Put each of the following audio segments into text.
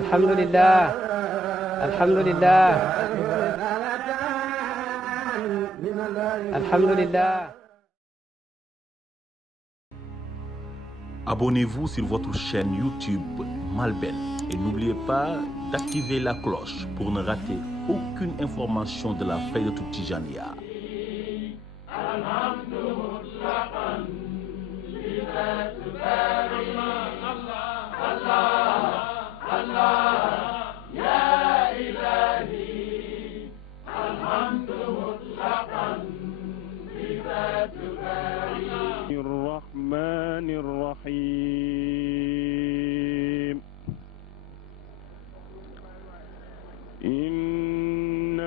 alhamdulillah alhamdulillah alhamdulillah. Abonnez-vous sur votre chaîne YouTube Malben et n'oubliez pas d'activer la cloche pour ne rater aucune information de la Faydatou Tijaniyya. الرحمن الرحيم إن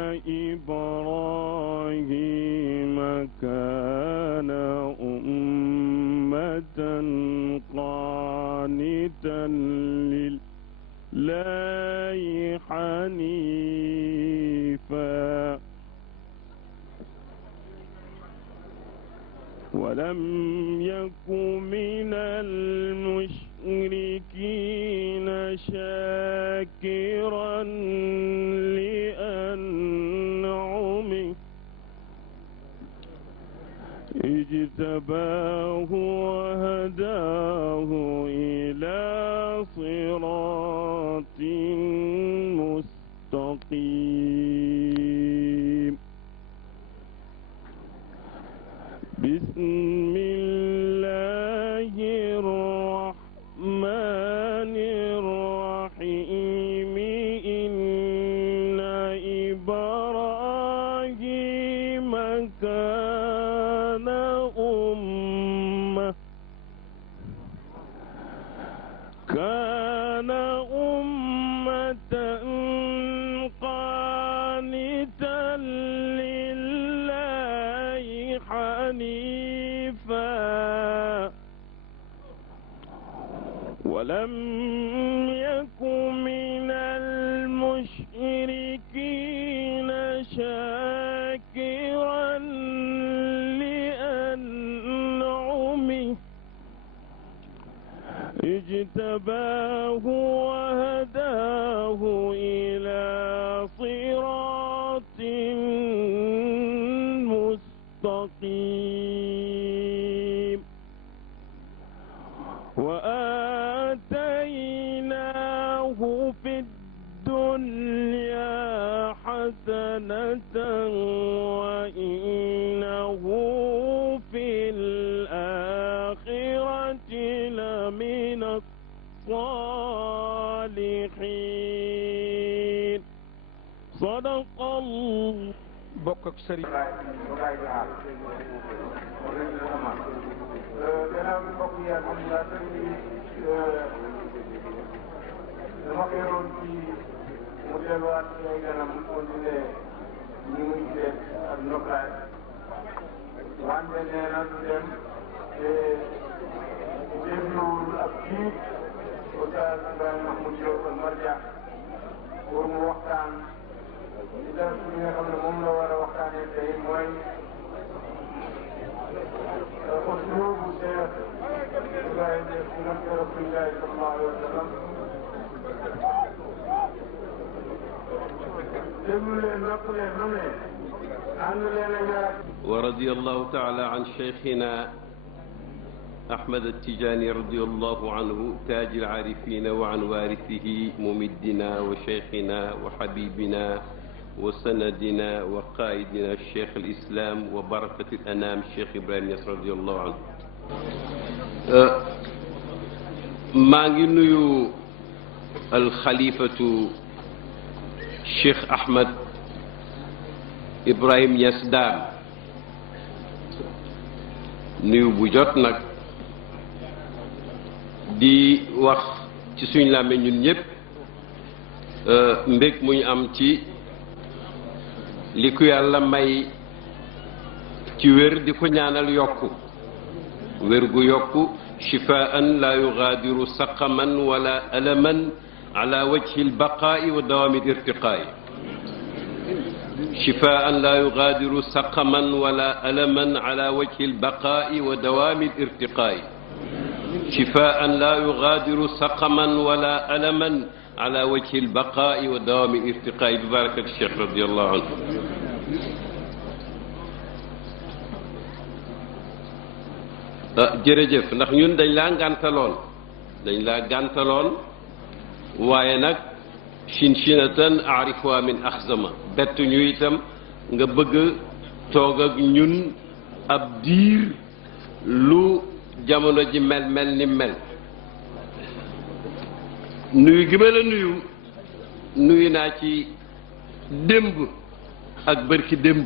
إبراهيم كان أمة قانتا لله حنيفا ولم يك من المشركين شاكرا لأنعمه اجتباه وهداه إلى صراط مستقيم. بسم الله الرحمن الرحيم إن إبراهيم كان أمة قانتا لله حنيفا ولم يك من المشركين شاكرا لأنعمه اجتباه وهداه إلى صراط مستقيم. وآتيناه في الدنيا حسنة وإنه في الآخرة لمن الصالحين. صدق الله. bokk ak sëriñ gannaaw bi mbokk yi alhamdulilah sëriñ bi dama ko yoroon ci mu delluwaat ci ay ganam continué ñi muy gisee ak noflaay wante nee na du dem te dégluwul ak kii Oustaz Ibrahima Mahmoud Diop ak Marja pour mu waxtaan ci dara li nga xam ne moom la war a waxtaanee tey mooy أسلوب الشيخ إبراهيم في نصر رسول الله صلى الله عليه وسلم. ورضي الله تعالى عن شيخنا أحمد التجاني رضي الله عنه تاج العارفين وعن وارثه ممدنا وشيخنا وحبيبنا وسندنا وقائدنا الشيخ الإسلام وبركة الأنام الشيخ إبراهيم ياس رضي الله عنه. maa ngi nuyu alxalifatu Cheikh Ahmed Ibrahim Niass Dame nuyu bu jot nag di wax ci suñ làmmiñ ñun ñëpp mbég mu ñu am ci li ku yàlla may ci wér di ko ñaanal yokku wér gu yokku shifaan la yugaadiru saqaman wala alaman ala wajhi albaqaai wa dawaami irtiqaai شفاء لا يغادر سقما ولا ألما على وجه البقاء ودوام الارتقاء شفاء لا يغادر سقما ولا ألما على وجه البقاء ودوام الارتقاء ببركة الشيخ رضي الله عنه. jërëjëf ndax ñun dañ laa gàntaloon waaye nag chinchinatan arifuha min axzama bett ñu itam nga bëgg toog ak ñun ab diir lu jamono ji mel ni mel nuyu gi ma la nuyu naa ci démb ak bërki démb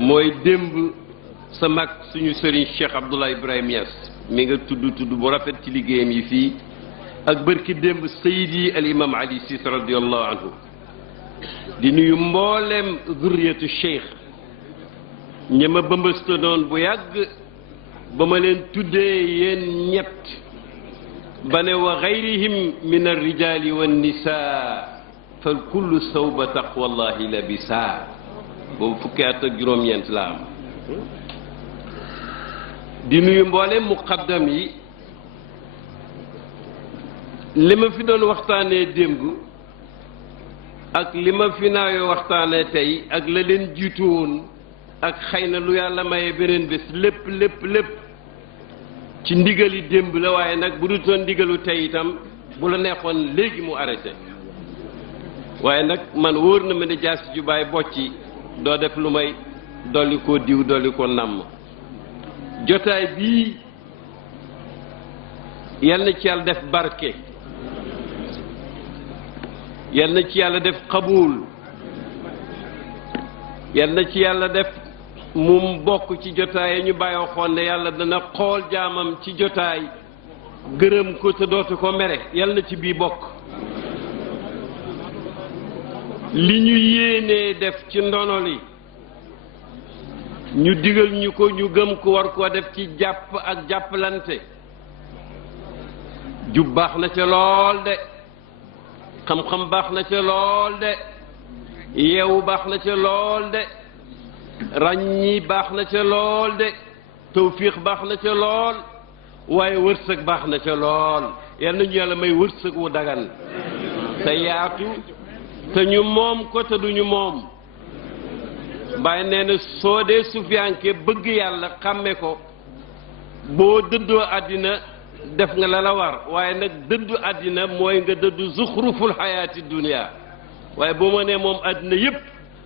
mooy démb sa mag suñu sëriñ Cheikh Abdoulaye Ibrahima Niass mi nga tudd bu rafet ci liggéeyam yi fii ak bërki démb Seydi al imam Ali Cissé radiallahu anhu di nuyu mboolem zurriyatu cheikh ñi ma bëmbësta doon bu yàgg ba ma leen tuddee yéen ñett ba ne wa gayrihim min arrijali wannisaa fal kullu sawba taqwallahi labisa boobu fukki at ak juróom-ñeent la am di nuyu mboolem muqaddam yi li ma fi doon waxtaanee démb ak li ma fi naayoo waxtaanee tey ak la leen jiitu woon ak xëy na lu yàlla maye beneen bés lépp ci ndigali démb la waaye nag bu dutoon ndigalu tey itam bu la neexoon léegi mu arrêté waaye nag man wóor na ma ne jaasi ju baay bocci doo def lu may dolli koo diw dolli ko namm jotaay bii yal na ci yàlla def barke yal na ci yàlla def xabuul yal na ci yàlla def mu bokk ci jotaay ñu bàyyoo xoon ne yàlla dana xool jaamam ci jotaay gërëm ko te dootu ko mere yal na ci bii bokk li ñu yéenee def ci ndono li ñu digal ñu ko ñu gëm ko war koo def ci jàpp ak jàppalante jub baax na ca lool de xam-xam baax na ca lool de yeewu baax na ca lool de ràññi baax na ca lool de tawfiix baax na ca lool waaye wërsëg baax na ca lool yal nañu yàlla may wërsëg wu dagan te yaatu te ñu moom ko te duñu moom Baay nee na soo dee sufiyanke bëgg yàlla xàmme ko boo dëddoo àddina def nga la la war waaye nag dëddu àddina mooy nga dëddu zuxruful xayaati dunia waaye boo ma nee moom àddina yépp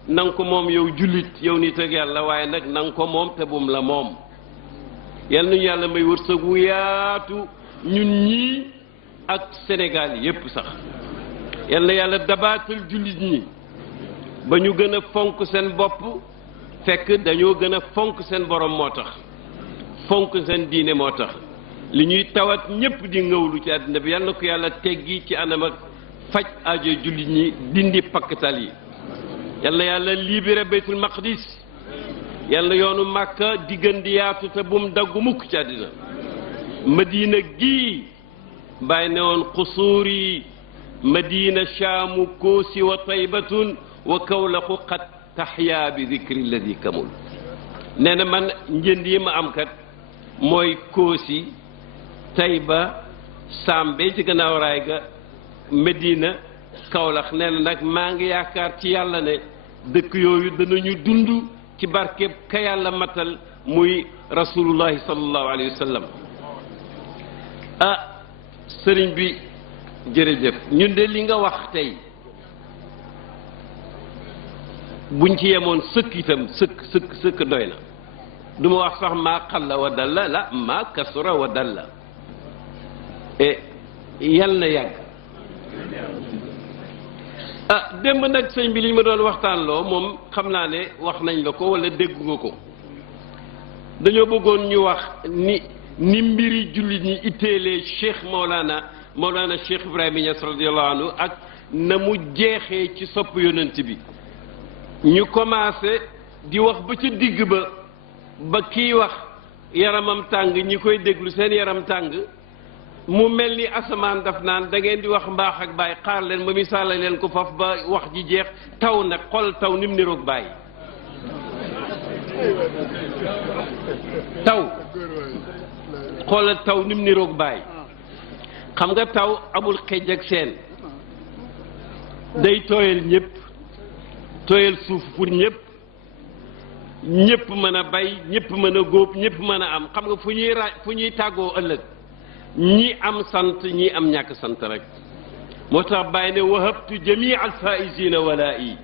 nanga ko moom yow jullit yow nit ak yàlla waaye nag nanga ko moom te bum la moom yal nañu yàlla may wërsëg wu yaatu ñun ñii ak Sénégal yépp sax yal na yàlla dabaatal jullit ñi ba ñu gën a fonk seen bopp fekk dañoo gën a fonk seen borom moo tax fonk seen diine moo tax li ñuy tawat ñépp di ngëwlu ci àddina bi yal na ko yàlla teggi ci anam ak faj aajo jullit ñi dindi pakkatal yi yal na yàlla libéré baytul maqdis yal na yoonu màkka diggan di yaatu te bum daggu mukk ci àddina madina gii bàyyi ne woon xusuuri madina shaamu koosi wa taybatun wa kawlaxu qad taxyaa bi dikri alladi kamul nee na man njënd yi ma am kat mooy koosi tayba sambe ci gannaaw raay ga medina kawlax nee na nag maa ngi yaakaar ci yàlla ne dëkk yooyu danañu dund ci barkeb ka yàlla matal muy rasulullahi sallallahu alayhi wa sallam sëriñ bi jërëjëf ñun de li nga wax tey buñ ci yemoon sëkk itam sëkk doy na du ma wax sax maa xalla wa dalla la maa kasura wa dalla yal na yàgg démb nag sëñ bi li ñu ma doon waxtaan loo moom xam naa ne wax nañ la ko wala dégg nga ko dañoo bëggoon ñu wax ni mbiri jullit ñi itteelee Cheikh Mawlana Cheikh Ibrahima Niass radiyallahu anhu ak na mu jeexee ci sopp yonent bi ñu commencé di wax ba ca digg ba kiy wax yaramam tàng ñi koy déglu seen yaram tàng mu mel ni asamaan daf naan da ngeen di wax mbaax ak baay xaar leen ma misaala leen ko faf ba wax ji jeex taw nag xol taw ni mu niroog baay taw xoolal taw ni mu niroog baay xam nga taw amul xëj ak seen day tooyal ñëpp tooyal suuf pour ñëpp ñëpp mën a bay ñëpp mën a góob ñëpp mën a am xam nga fu ñuy tàggoo ëllëg ñi am sant ñi am ñàkk sant rek moo tax bàyyi ne wahabtu jamii al faisina walaa'i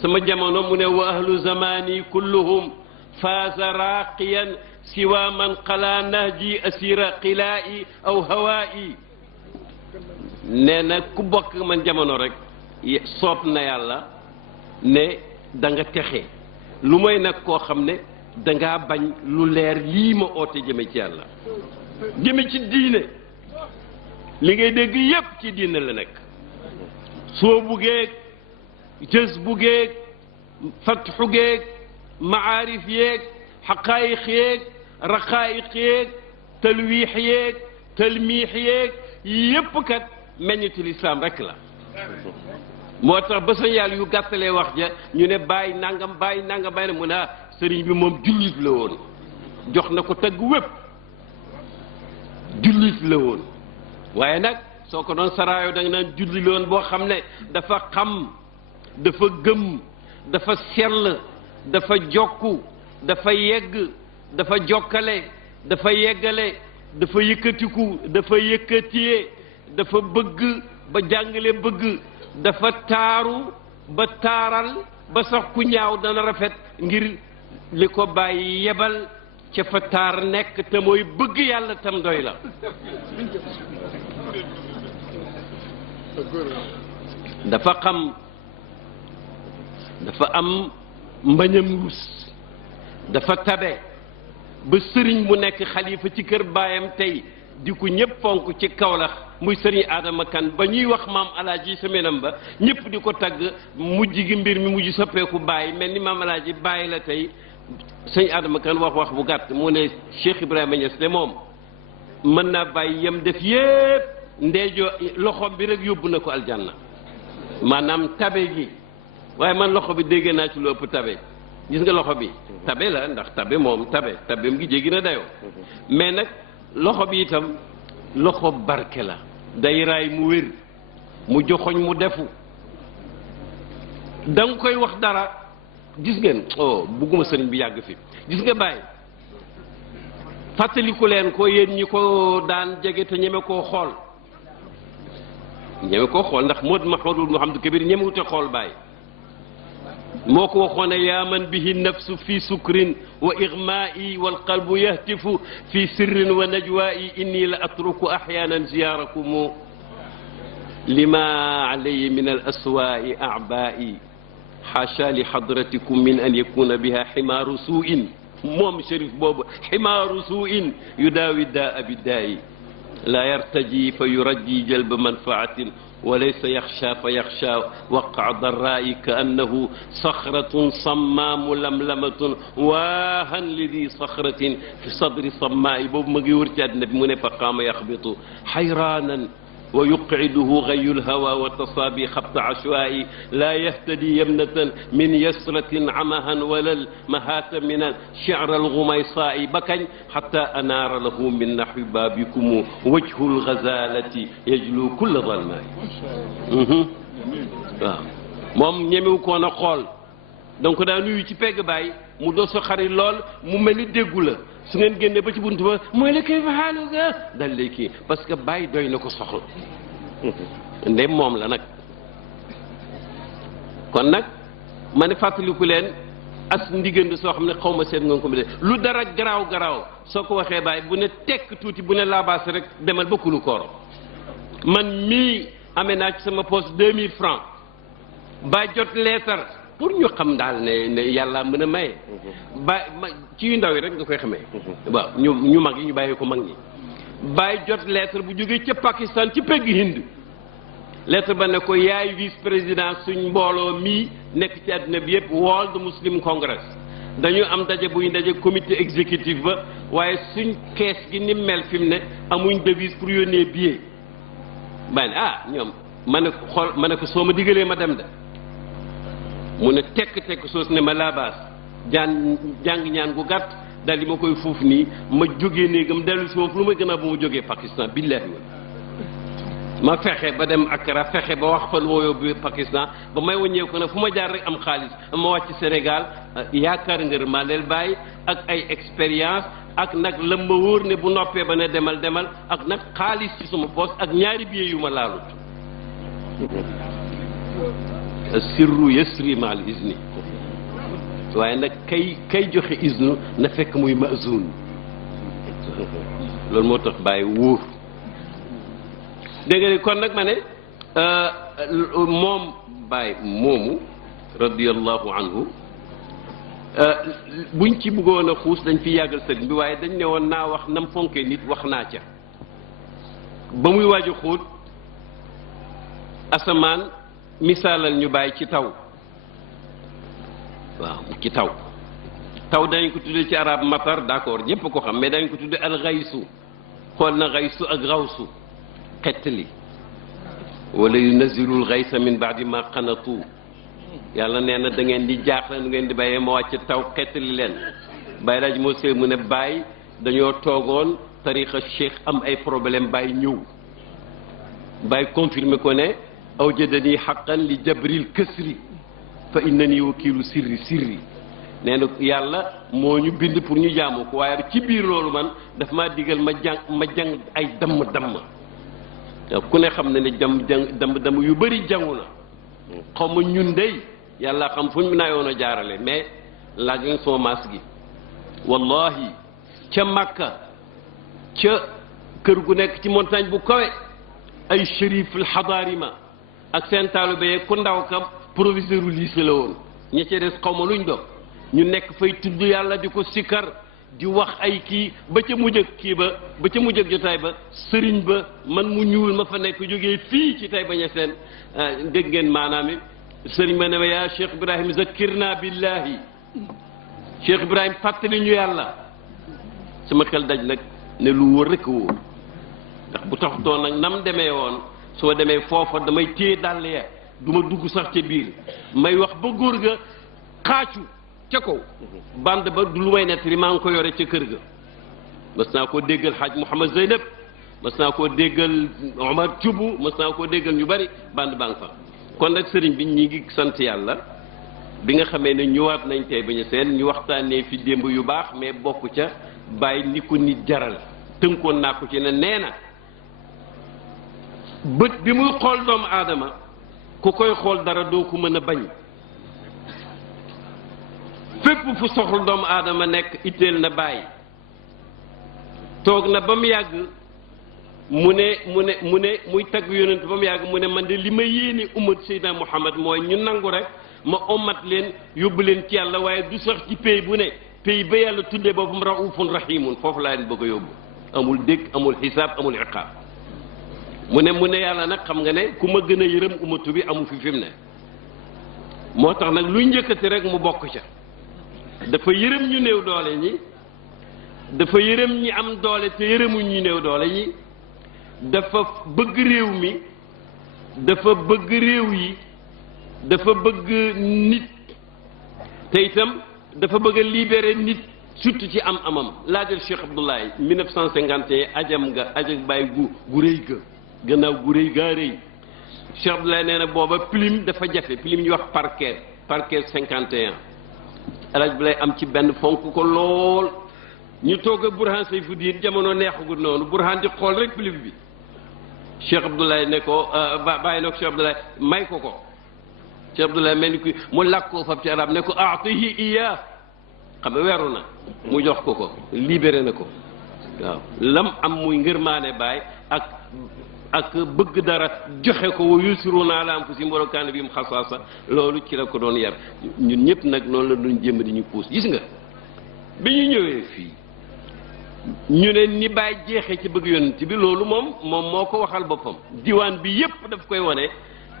sama jamono mu ne wa ahlu zamani kulluhum faaza raqiyan siwa man qala nahji asira qilaa'i aw hawaa'i nee na ku bokk man jamono rek soob na yàlla ne da nga texe lu mooy nag koo xam ne dangaa bañ lu leer lii ma oote jëme ci yàlla jëme ci diine li ngay dégg yépp ci diine la nekk soo buggee jës buggee fatxu geeg maarif yeeg xaqaayiq yeeg raqaayiq yeeg talwiix yeeg talmiix yeeg yépp kat meññitu lislaam rek la moo tax ba sa yàlla yu gàttalee wax ja ñu ne bàyyi nangam bàyyi ne mu ne sëriñ bi moom jullit la woon jox na ko tagg wépp jullit la woon waaye nag soo ko doon saraayo da nga naan jullit la woon boo xam ne dafa xam dafa gëm dafa sell dafa jokku dafa yegg dafa jokkale dafa yeggale dafa yëkkatiku dafa yëkkatiyee dafa bëgg ba jàngale bëgg dafa taaru ba taaral ba sax ku ñaaw dana rafet ngir li ko bàyyi yebal ca fa taar nekk te mooy bëgg yàlla tam doy la dafa xam dafa am mbañam rus dafa tabe ba sëriñ mu nekk xalifa ci kër baayam tey di ko ñëpp fonk ci Kawlax muy sëriñ Adama Kan ba ñuy wax maam alaaji semainam ba ñëpp di ko tagg mujj gi mbir mi mujj soppeeku bàyyi mel ni maam alaaji bàyyi la tey sëñ Adama Kan wax bu gàtt mu ne Cheikh Ibrahima Niass de moom mën naa bàyyi yem def yépp ndeejoo loxo bi rek yóbbu na ko aljanna maanaam tabe gi waaye man loxo bi dégg naa ci lu ëpp tabe gis nga loxo bi tabe la ndax tabe moom tabeem gi jéggi na dayoo mais nag loxo bi itam loxo barke la day raay mu wér mu joxoñ mu defu da nga koy wax dara gis ngeen bugguma sëriñ bi yàgg fi gis nga bàyyi fàttaliku leen ko yéen ñi ko daan jege te ñeme koo xool ndax Mahmadul Mouhamadou Kabir ñemewute xool bàyyi moo ko waxoon ne yaa man bihi nafsu fi sukrin wa igmaai walqalbu yahtifu fi sirrin wa najwaai inni la atruku axyanan ziyarakum lima alayya min al aswaai abaai xaasha li xadratikum min an yakuna biha ximaaru suuin moom shérif boobu ximaaru suuin yudaawi daa biddaayi laa yartaji fa yurajji jalba manfaatin وليس يخشى فيخشى وقع ضراء كأنه صخرة صماء ململمة واها لذي صخرة في صدر صماء بوب مغي ورتي النبي من فقام يخبط حيرانا ويقعده غي الهوى وتصابي خبط عشوائي لا يهتدي يمنة من يسرة عمها ولا المهات من شعر الغميصاء بكن حتى أنار له من نحو بابكم وجه الغزالة يجلو كل ظلماء moom ñemewu koon a xool donc daa nuyu ci pegg baay mu doo sa xarit lool mu mel ni déggu la su ngeen génnee ba ci buntu ba mooy la kay fa xaalu ga dal lay kii parce que baay doy na ko soxla ndem moom la nag kon nag ma ne fàttaliku leen as ndiggante soo xam ne xaw ma seet nga ko de lu dara garaaw soo ko waxee baay bu ne tekk tuuti bu ne laabaas rek demal ba kulu kooro man mii amee naa ci sama poste 2000 francs ba jot leetar pour ñu xam daal ne yàlla mën a maye ba ci yu ndaw yi rek nga koy xamee waaw ñu mag yi ñu bàyyi ko mag ñi bàyyi jot lettre bu jógee ca Pakistan ci pegg Hind lettre ba ne ko yaay vice président suñ mbooloo mii nekk ci àddina bi yëpp World Muslim Congress dañu am daje buy daje comité exécutif ba waaye suñ kees gi ni mel fi mu ne amuñ devise pour yónnee billet ma ne ñoom ma ne ko soo ma digalee ma dem de mu ne tekk soos ne ma laabaas jàng ñaan gu gàtt daal di ma koy fuuf nii ma jógee néegam dellu si foofu lu ma gën a bu ma jógee Pakistan billahi ma fexe ba dem Accra fexe ba wax fa lu ma yóbbu Pakistan ba may wàññeeku nag fu ma jaar rek am xaalis ma wàcc Sénégal yaakaar ngër maa leel bàyyi ak ay expérience ak nag la ma wóor ne bu noppee ba ne demal ak nag xaalis ci suma poos ak ñaari billets yu ma laalut sirru yasri ma al izni waaye nag kay joxe iznu na fekk muy mazun loolu moo tax bàyyi wóor dégg nga kon nag ma ne moom bàyyi moomu radiyallahu anhu buñ ci bëggoon a xuus dañ fi yàggal sëriñ bi waaye dañ ne woon naa wax nam fonkee nit wax naa ca ba muy waaj a xóot asamaan misaalal ñu bàyyi ci taw waaw ci taw dañ ko tuddee ci arab matar d'accord ñëpp ko xam mais dañ ko tuddee al xaysu xool na xaysu ak xawsu xettali wala yunazilul xaysa min baadi ma qanatu yàlla nee na da ngeen di jaaxle nu ngeen di bàyyee ma wàcc taw xettali leen bàyyi laaj moo see mu ne bàyyi dañoo toogoon tariqa cheikh am ay problème bàyyi ñëw bàyyi confirmé ko ne awjadani xaqan li jabril kasri fa innani wakiilu sirri nee na yàlla moo ñu bind pour ñu jaamu ko waaye ci biir loolu man daf maa digal ma jàng ay damm ku ne xam ne damm yu bëri jàngu na xaw ma ñun dey yàlla xam fu ñu naayoon a jaarale mais laaj nga sama maas gi wallahi ca Makka ca kër gu nekk ci montagne bu kawe ay shérif al xadaarima ak seen taalibe ku ndaw kam proviseur u lycée la woon ña ca des xaw ma luñ doon ñu nekk fay tudd yàlla di ko sikkar di wax ay kii ba ca mujj ak kii ba ca mujj ak jotaay ba sëriñ ba man mu ñuul ma fa nekk jógee fii ci Taïba Niassène dégg ngeen maanaam it sëriñ ma ne ma yaa Cheikh Ibrahim zakkirna billahi Cheikh Ibrahim fàttali ñu yàlla sama xel daj nag ne lu wóor rek wóor ndax bu taxutoon nag nam demee woon soo demee foofa damay téye dàll ya du ma dugg sax ca biir may wax ba góor ga xaacu ca kaw bande ba du lu may nettali maa ngi ko yore ca kër ga mas naa koo déggal xaaj Mouhamad Zeynab mas naa koo déggal Omar Thioub mas naa koo déggal ñu bari bande baa ngi fa kon nag sëriñ bi ñi ngi sant yàlla bi nga xamee ne ñëwaat nañ Taïba Niassène ñu waxtaanee fi démb yu baax mais bokk ca bàyyi ni ko nit jaral tënkoon naa ko ci ne nee na bët bi muy xool doomu aadama ku koy xool dara doo ko mën a bañ fépp fu soxla doomu aadama nekk itteel na bàyyi toog na ba mu yàgg muy tagg yonent ba mu yàgg mu ne man de li ma yéene ummat Seydina Muhammad mooy ñu nangu rek ma ommat leen yóbbu leen ci yàlla waaye du sax ci pays bu ne pays ba yàlla tuddee boppam raufun rahimun foofu laa leen bëgg a yóbbu amul dégg amul xisaab amul iqaab mu ne yàlla nag xam nga ne ku ma gën a yërëm ummatu bi amu fi mu ne moo tax nag luy njëkkati rek mu bokk ca dafa yërëm ñu néew doole ñi dafa yërëm ñi am doole te yërëmuñ ñu néew doole ñi dafa bëgg réew mi dafa bëgg réew yi dafa bëgg nit te itam dafa bëgg a libérer nit surtout ci am-amam laajal Cheikh Abdoulaye 1951 ajam bàyyi gu rëy ga gannaaw gu rëy gaa rëy Cheikh Abdoulaye nee na booba plume dafa jafe plume ñu wax parquet 51 alaj bi lay am ci benn fonk ko lool ñu toog a Burhan Sayfuddin jamono neexagul noonu Burhan di xool rek plume bi Cheikh Abdoulaye ne ko bàyyi na ko Cheikh Abdoulaye may ko Cheikh Abdoulaye mel ni ku mu làkk ko fab ci arab ne ko aatihi iya xam nga weeru na mu jox ko libéré na ko waaw lam am muy ngërmaane baay ak bëgg dara joxe ko wa yusiruna ala anfusihim walaw kaana bihim xasaasa loolu ci la ko doon yar ñun ñëpp nag noonu la doon jéem di ñu puus gis nga bi ñu ñëwee fii ñu ne ni baay jeexee ci bëgg yonent bi loolu moom moo ko waxal boppam diwaan bi yépp daf koy wane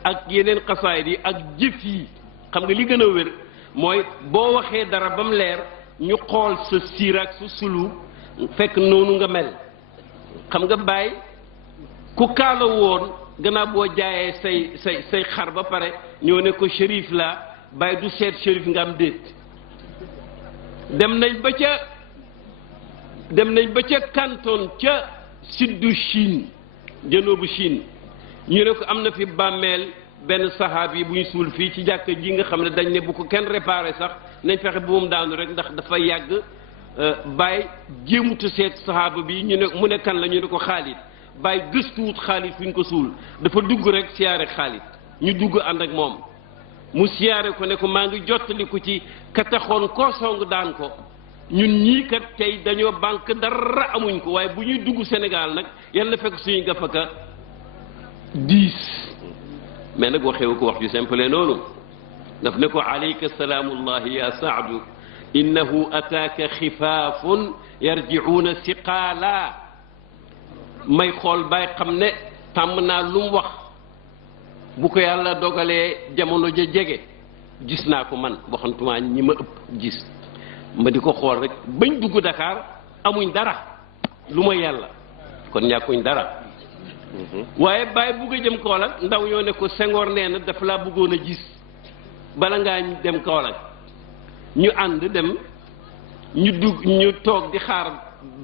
ak yeneen xasaayid yi ak jëf yi xam nga li gën a wér mooy boo waxee dara ba mu leer ñu xool sa siir ak sa sulu fekk noonu nga mel xam nga Baye ku kaala woon gannaaw boo jaayee say xar ba pare ñoo ne ko shérif la Baye du seet shérif nga am déet dem nañ ba ca canton ca suddu Chine janoobu Chine ñu ne ko am na fi bàmmeel benn saxaabi bu ñu suul fii ci jàkka ji nga xam ne dañ ne bu ko kenn réparé sax nañ fexe bu mu daanu rek ndax dafa yàgg Baye jéemuta seet saxaaba bi ñu ne mu ne kan la ñu ne ko Xaalid Baye gëstuwut Xaalid fi ñu ko suul dafa dugg rek siyaare Xaalid ñu dugg ànd ak moom mu siyaare ko ne ko maa ngi jottaliku ci ka taxoon koo song daan ko ñun ñii kat tey dañoo banque dara amuñ ko waaye bu ñuy dugg Sénégal nag yal na fekk suñu gafaka 10 mais nag waxewu ko wax ju simple noonu daf ne ko alayka salaamullahi ya saadu innahu ataaka xifaafun yarjicuuna siqaala may xool Baye xam ne tàmm naa lu mu wax bu ko yàlla dogalee jamono ja jege gis naa ko man waxantumaa ñi ma ëpp gis ma di ko xool rek bañ dugg Dakar amuñ dara lu ma yàlla kon ñàkkuñ dara waaye Baye bugg a jëm Kaolack ndaw ñoo ne ko Senghor nee na dafa laa bëggoon a gis bala ngaa dem Kaolack ñu ànd dem ñu dugg ñu toog di xaar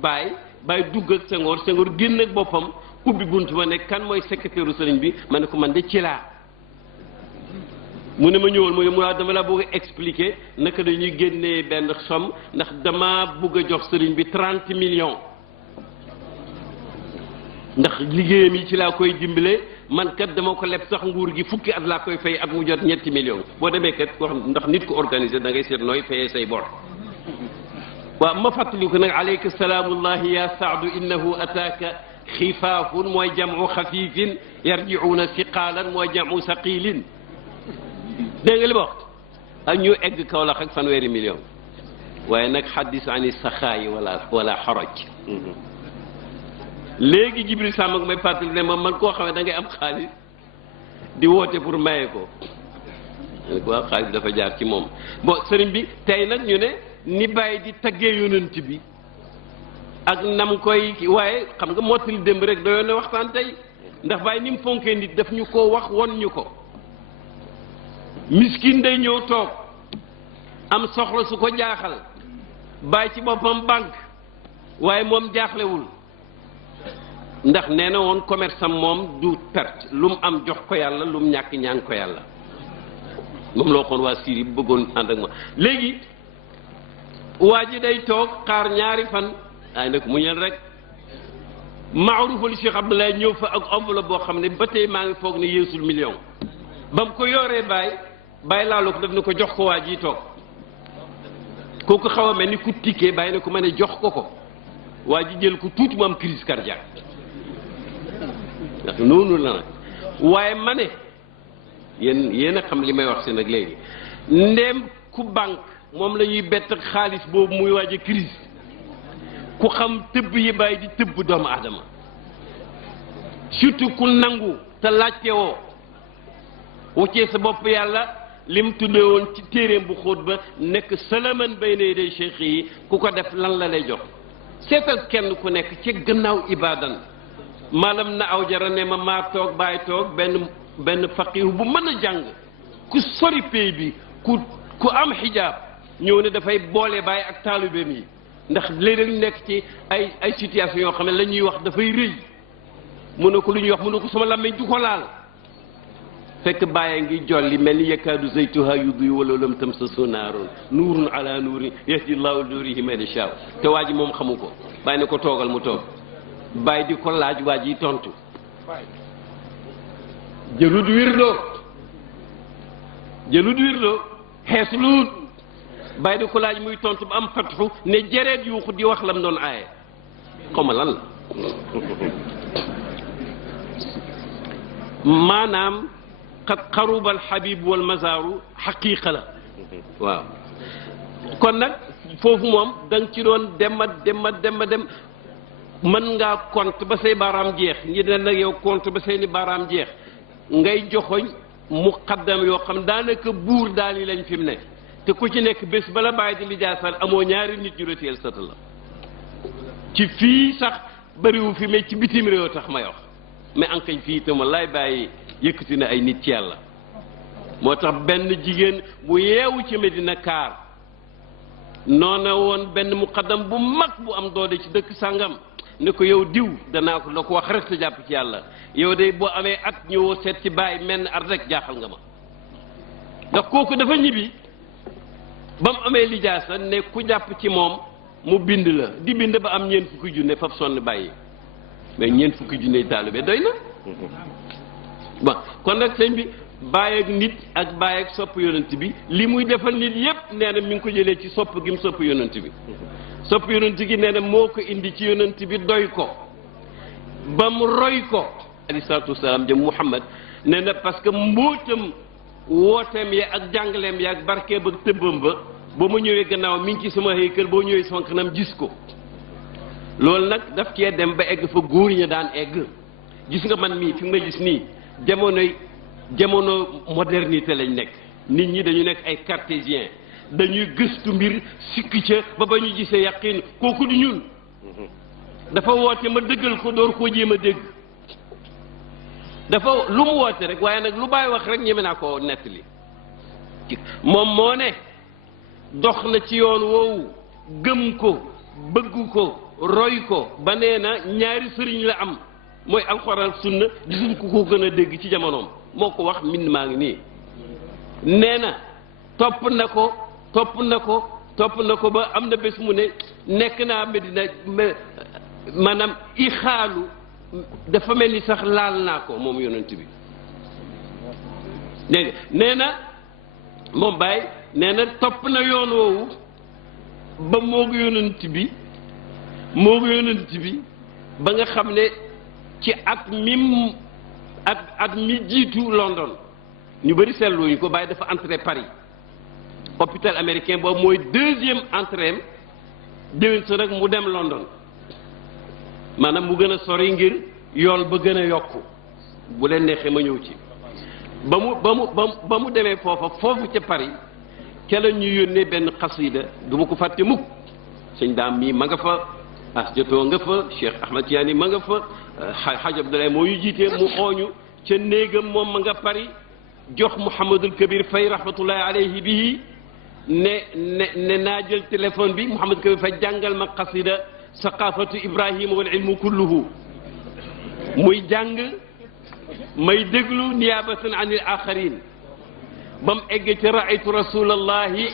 Baye dugg ak Senghor génn ak boppam ubbi bunt ba ne kan mooy secrétaire u sëriñ bi ma ne ko man de ci laa mu ne ma ñëwal mu ne mu dama la bëgg a expliquer naka dañuy génnee benn somme ndax dama bëgg a jox sëriñ bi 30 millions ndax liggéeyam yi ci laa koy dimbale man kat dama ko leb sax nguur gi fukki at laa koy fay at mu jot 3 millions boo demee kat wax ndax nit ko organisé da ngay seet nooy fayee say bor waaw ma fàttali ko nag alayka salaamullahi ya saadu innahu ataaka xifaafun mooy jamu xafiifin yarjicuuna siqaalan mooy jamu saqilin dégg nga li ma wax ak ñu egg Kaolack ak 1 million waaye nag xaddis ani saxaayi wala xaraj léegi Jibril Samb ak may fàttali ne ma man koo xam ne da ngay am xaalis di woote pour maye ko waaw xaalis dafa jaar ci moom bon sëriñ bi tey nag ñu ne ni Baye di taggee yonent bi ak nam koy waaye xam nga mottali démb rek doyoon na waxtaan tey ndax Baye ni mu fonkee nit daf ñu ko wax won ñu ko miskin day ñëw toog am soxla su ko jaaxal Baye ci boppam banque waaye moom jaaxlewul ndax nee na woon commerce am moom du perte lu mu am jox ko yàlla lu mu ñàkk ñaan ko yàlla moom la waxoon waa Syrie bu bëggoon ànd ak ma léegi waa ji day toog xaar ñaari fan ay nag mu ñel rek maarufal Cheikh Abdoulaye ñëw fa ak enveloppe boo xam ne ba tey maa ngi foog ne yeesul million ba mu ko yoree Baye laalu ko def na ko jox ko waa ji toog kooku xaw a mel ni ku tikkee Baye ne ko ma ne jox ko waa ji jël ko tuuti mu am crise cardiaque ndax noonu la nag waaye ma ne yéen a xam li may wax si nag léegi ndéem ku banque moom la ñuy bett xaalis boobu muy waaj a crise ku xam tëbb yi Baye di tëbb doomu aadama surtout ku nangu te laajte woo wàccee sa bopp yàlla lim tuddee woon ci téeréem bu xóot ba nekk salaman bayna yaday cheikh yi ku ko def lan la lay jox seetal kenn ku nekk ci gannaaw ibadan maalam na aw jara ne ma maa toog Baye toog benn faqihu bu mën a jàng ku sori pay bi ku am xijaab ñëw ne dafay boole Baye ak taalibeem yi ndax léeg-léeg nekk ci ay situation yoo xam ne la ñuy wax dafay rëy mu ne ko lu ñuy wax mu ne ko sama làmmiñ du ko laal fekk Baye ngi jolli mel ni yakaadu zaytuha yudhi walaw lam tamsasu naarun nuurun ala nuurin yahdi llahu nuurihi man yashaa te waa ji moom xamu ko Baye ne ko toogal mu toog Baye di ko laaj waa ji tontu jëlut wirdo xeesluut Baye di ko laaj muy tontu ba am fatxu ne jëreet yuuxu di wax lam doon aaye xaw ma lan la maanaam xat xarubal xabib wal mazaaru xaqiiqa la waaw kon nag foofu moom da nga ci doon dem mën ngaa compte ba say baaraam jeex ñi ne nag yow compte ba seeni baaraam jeex ngay joxoñ muqaddam yoo xam daanaka buur daal yi lañ fi mu ne te ku ci nekk bés bala bàyyi di lijaasal amoo ñaari nit ñu la téyel sët la ci fii sax bariwu fi mais ci bitim réew tax may wax mais ankañ fii itam wallaay bàyyi yëkkati na ay nit ci yàlla moo tax benn jigéen bu yeewu ci Medina Kaar noona woon benn muqaddam bu mag bu am doole ci dëkk sàngam ne ko yow diw danaa ko la ko wax rek te jàpp ci yàlla yow de boo amee at ñëwoo seet ci bàyyi menn at rek jaaxal nga ma ndax kooku dafa ñibbi ba mu amee lijaasa ne ku jàpp ci moom mu bind la di bind ba am ñeent fukki junne fab sonn bàyyi mais ñeent fukki junne taalibe doy na bon kon nag sëñ bi bàyyi ak nit ak bàyyi ak sopp yonent bi li muy defal nit yépp nee na mi ngi ko jëlee ci sopp gi mu sopp yonent bi sopp yonent gi nee na moo ko indi ci yonent bi doy ko ba mu roy ko alayhi salaatu wasalaam jëm Muhammad nee na parce que mbóotam wooteem ya ak jàngaleem ya ak barke ba tëbbam ba ma ñëwee gannaaw mi ngi ci sama xëykal boo ñëwee sama kanam gis ko loolu nag daf cee dem ba egg fa góor ña daan egg gis nga man mii fi nga gis nii jamono modernité lañ nekk nit ñi dañu nekk ay cartésien dañuy gëstu mbir sikki ca ba ñu gisee yàqin kooku du ñun dafa woote ma dëggal ko door koo jéem a dégg dafa lu mu woote rek waaye nag lu bàyyi wax rek ñeme naa ko nettali moom moo ne dox na ci yoon woowu gëm ko bëgg ko roy ko ba nee na ñaari sëriñ la am mooy alxuraan sunna gisuñ ku ko gën a dégg ci jamonoom moo ko wax mbind maa ngi nii nee na topp na ko ba am na bés mu ne nekk naa Medina maanaam ixaalu dafa mel ni sax laal naa ko moom yonent bi dégg nga nee na moom Baye nee na topp na yoon woowu ba moogu yonent bi ba nga xam ne ci at mi jiitu London ñu bëri seetluñu ko Baye dafa entré Paris hôpital américain boobu mooy deuxième entrée déwén sa rek mu dem London maanaam mu gën a sori ngir yool ba gën a yokku bu leen neexee ma ñëw ci ba mu demee foofu ca Paris ca la ñu yónnee benn xasida du ma ko fàtte mukk sëñ daam mii ma nga fa as jotoo nga fa Cheikh Ahmad Tidiane ma nga fa Hadj Abdoulaye moo ñu jiitee mu xooñu ca néegam moom ma nga Paris jox Mouhamadul Kabir Faye rahmatullahi alayhi bii ne naa jël téléphone bi Mouhamadul Kabir Faye jàngal ma xasida saqafatu Ibrahima wal ilmu kulluhu muy jàng may déglu niyaabatan anil axarin ba mu egg ci raaytu rasulallahi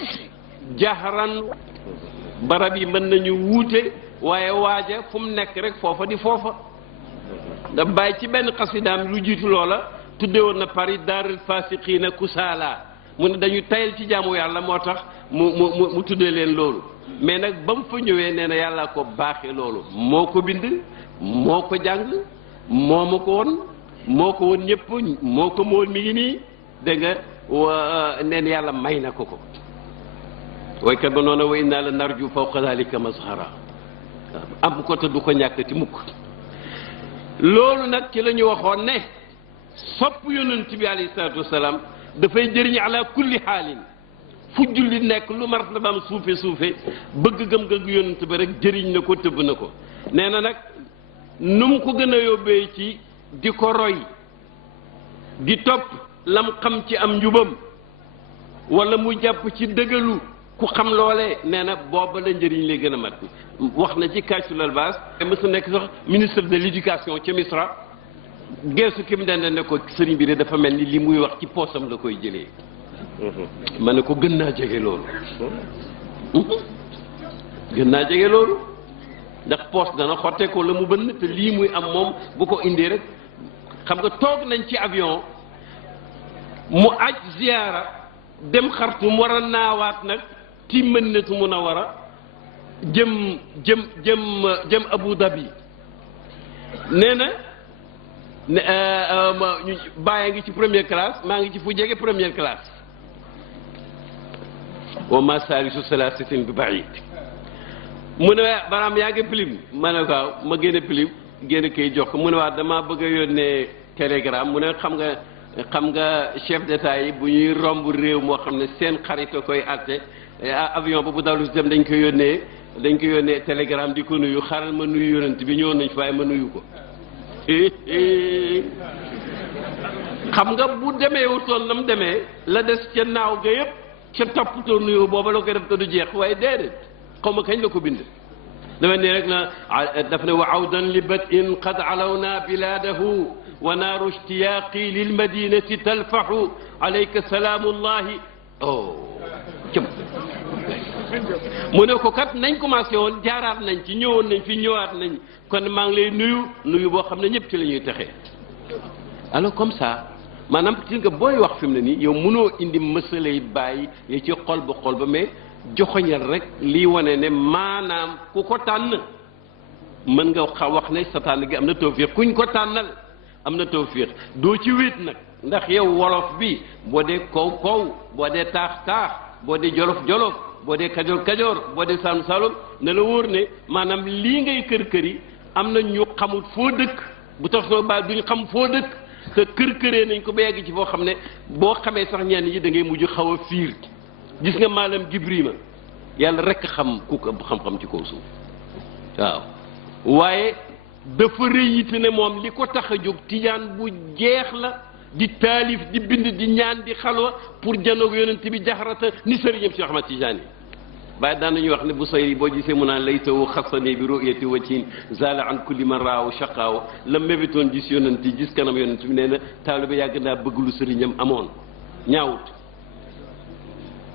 jahran barab yi mën nañu wuute waaye waaja fu mu nekk rek foofa di foofa da bàyyi ci benn xasidaam lu jiitu loola tudde woon na Paris daarul fasiqiina kusaala mu ne dañu tayal ci jaamu yàlla moo tax mu tuddee leen loolu mais nag ba mu fa ñëwee nee na yàlla ko baaxee loolu moo ko bind moo ko jàng moo ma ko woon ñëpp moo ko mool mi ngi nii dégg nga nee na yàlla may na ko waykat ba noonu wa inna la narju fawqa dalika mazhara am ko te du ko ñàkkati mukk loolu nag ci la ñu waxoon ne sopp yonent bi alayhi salaatu wasalaam dafay jëriñ ala kulli xaalin fu julli nekk lu martabaam suufe bëgg gëm-gëm yonent ba rek jëriñ na ko tëbb na ko nee na nag nu mu ko gën a yóbbee ci di ko roy di topp lam xam ci am njubam wala mu jàpp ci dëggalu ku xam loolee nee na booba la njëriñ lay gën a mat wax na ci Kashful Albas mës na nekk sax ministre de l'éducation ca Misra geesu ki mu dende ne ko sëriñ bi de dafa mel ni li muy wax ci poosam la koy jëlee ma ne ko gën naa jege loolu ndax poos dana xotte ko la mu bënn te lii muy am moom bu ko indee rek xam nga toog nañ ci avion mu aj ziyaara dem Xartum war a naawaat nag ci Madinatu Munawwara jëm Abu Dhabi nee na bàyyi ngi ci première classe maa ngi ci fu jege première classe wa ma saalisu salaasatin bi ba'iid mu ne baraam yaa ngi pilim ma ne waaw ma génne pilim génne kay jox ko mu ne waa dama bëgg a yónnee télégramme mu ne xam nga xam nga chef d'état yi bu ñuy romb réew moo xam ne seen xarit a koy àtte avion ba bu dawlu si dem dañ ko yónnee télégramme di ko nuyu xaaral ma nuyu yonent bi ñëwoon nañ fa waaye ma nuyu ko xam nga bu demee wutoon na mu demee la des ca naaw ga yëpp ca toppatoo nuyu booba la koy def te du jeex waaye déedéet xaw ma kañ la ko bind dama ne rek na daf ne wa awdan li bat in qad alawna biladahu wa naaru ishtiyaaqi lil madinati talfaxu alayka salaamullahi mu ne ko kat nañ commencé woon jaaraat nañ ci ñëwoon nañ fi ñëwaat nañ kon maa ngi lay nuyu boo xam ne ñëpp ci la ñuy texee alors comme ça maanaam ci nga booy wax fi mu ne nii yow mënoo indi mësalay bàyyi ya ci xol ba mais joxoñal rek lii wane ne maanaam ku ko tànn mën nga wax ne sa tànn gi am na tawfiq kuñ ko tànnal am na tawfiq doo ci wéet nag ndax yow wolof bi boo dee kaw boo dee taax boo dee jolof boo dee kajoor boo dee saalum ne la wóor ne maanaam lii ngay kër yi am na ñu xamul foo dëkk bu tax soo ba duñ xam foo dëkk te këree nañ ko ba yegg ci foo xam ne boo xamee sax ñenn yi da ngay mujj xaw a fiir gis nga maalam Jibrima yàlla rekk xam ku ko xam-xam ci kaw suuf waaw waaye dafa rëyite ne moom li ko tax a jóg tijaan bu jeex la di taalif di bind di ñaan di xalwa pour janoog yonent bi jaxarata ni sëriñam Cheikh Ahmad Tidiane bàyyi daan nañu wax ne bu sayri boo gisee mu naan laytawu xasani bi ru'yati wajhin zala an kulli man raaw shaqaaw la mébétoon gis yonent yi gis kanam yonent bi nee na taalibe yàgg naa bëgg lu sëriñam amoon ñaawut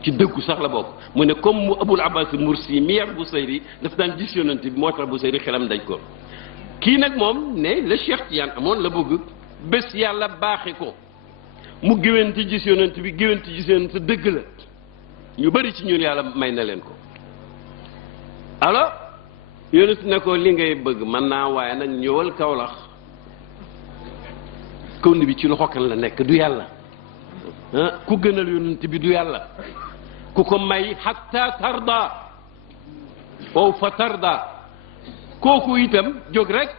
ci dëggu sax la bokk mu ne comme mu Abul Abbas Mursi mi yar bu sayri daf daan gis yonent bi moo tax bu sayri xelam daj ko kii nag moom ne la Cheikh Tidiane amoon la bëgg bés yàlla baaxe ko mu géwénti gis yonent bi géwénti gis yonent dëgg la ñu bari ci ñun yàlla may na leen ko alors yonent ne ko li ngay bëgg mën naa waaye nag ñëwal Kawlax kawn bi ci loxo kan la nekk du yàlla ku gënal yonent bi du yàlla ku ko may hatta tarda ow fa tarda kooku itam jóg rek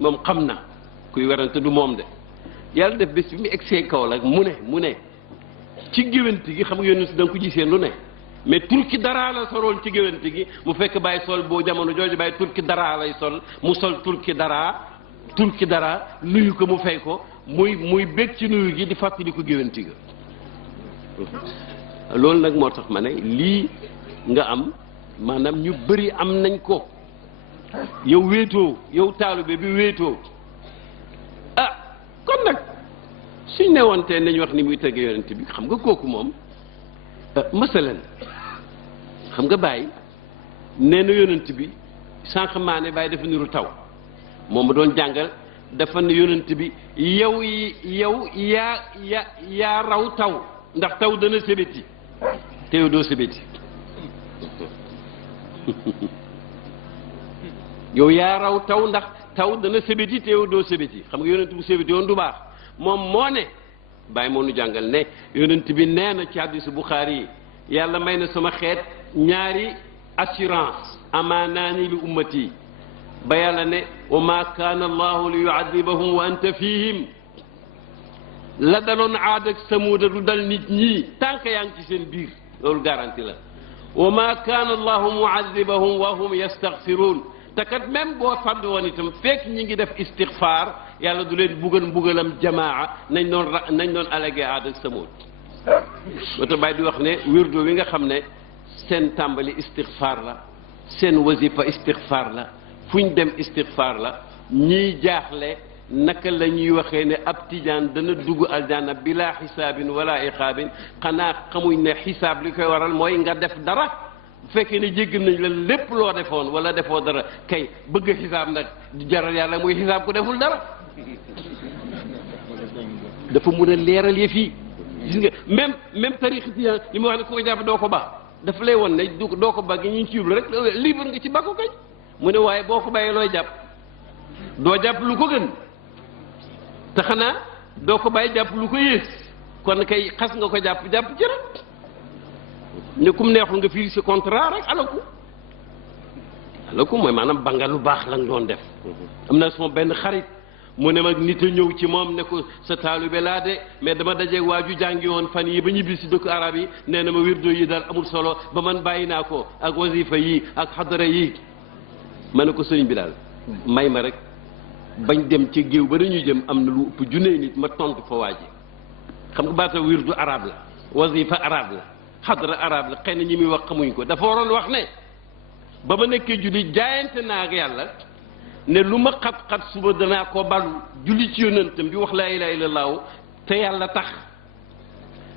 moom xam na kuy werante du moom de yàlla def bés bi mu egsee Kaolack mu ne ci géwénti gi xam nga yonent da nga ko gisee lu ne mais turki dara la soloon ci géwénti gi mu fekk bàyyi sol boo jamono jooju bàyyi turki dara lay sol mu sol turki dara nuyu ko mu fay ko muy bég ci nuyu gi di fàttali ko géwénti ga loolu nag moo tax ma ne lii nga am maanaam ñu bëri am nañ ko yow wéetoo yow taalibe bi wéetoo kon nag suñ ne woon tey nañu wax ni muy tëgg yonent bi xam nga kooku moom masalan xam nga Baye nee na yonent bi sànq maa ne Baye dafa niru taw moom ma doon jàngal dafa ne yonent bi yow yaa raw taw ndax taw dana sebeti te yow doo sebeti yow yaa raw taw ndax taw dana sebeti te yow doo sebeti xam nga yonent bu sebeti yoon du baax moom moo ne Baye moo nu jàngal ne yonent bi nee na ci hadisu Buxaari yi yàlla may na sama xeet ñaari assurance amaanaani li ummati ba yàlla ne wa ma kaana allahu li yuadibahum wa anta fihim la daloon Aad ak Samuuda du dal nit ñi tànk yaa ngi ci seen biir loolu garanti la wa ma kaana allahu muadibahum wa hum yastaghfiruun te kat même boo fàdd woon itam fekk ñi ngi def istixfaar yàlla du leen mbugalam jamaa nañ doon allégué Aad ak Samuud wata Baay di wax ne wirdo wi nga xam ne seen tàmbali istixfaar la seen wasifa istixfaar la fu ñu dem istixfaar la ñiy jaaxle naka la ñuy waxee ne ab tijaan dana dugg aljanna bila xisaabin wala iqaabin xanaa xamuñ ne xisaab li koy waral mooy nga def dara bu fekkee ne jégg nañ la lépp loo defoon wala defoo dara kay bëgg xisaab nag jaral yàlla muy xisaab ku deful dara dafa mun a leeral yëf yi gis nga même tariqa tijaan li ma wax ne ku ko jàpp doo ko baax dafa lay won ne doo ko baax gi ñu ngi ci yublu rek libre nga ci bakku kañ mu ne waaye boo ko bàyyee looy jàpp doo jàpp lu ko gën te xanaa doo ko bàyyi jàpp lu ko yées kon kay xas nga ko jàpp ci rek ne kum neexul nga firi si contrat rek alaku mooy maanaam ba nga lu baax la nga doon def am na sama benn xarit mu ne mag nit a ñëw ci moom ne ko sa taalibe laa de mais dama dajeeg waa ju jàngi woon fan yi ba ñibbi si dëkk arab yi nee na ma wirdo yi daal amul solo ba man bàyyi naa ko ak wasifa yi ak xadara yi ma ne ko sëriñ bi daal may ma rek bañ dem ci géew ba dañuy jëm am na lu ëpp junne nit ma tontu fa waa ji xam nga baata wirdu arab la wasifa arab la xadara arab la xëy na ñi muy wax xamuñ ko dafa waroon wax ne ba ma nekkee julli jaayante naa ak yàlla ne lu ma xat-xat suba danaa ko balu julli ci yonentam bi wax laa ilaaha illallaah te yàlla tax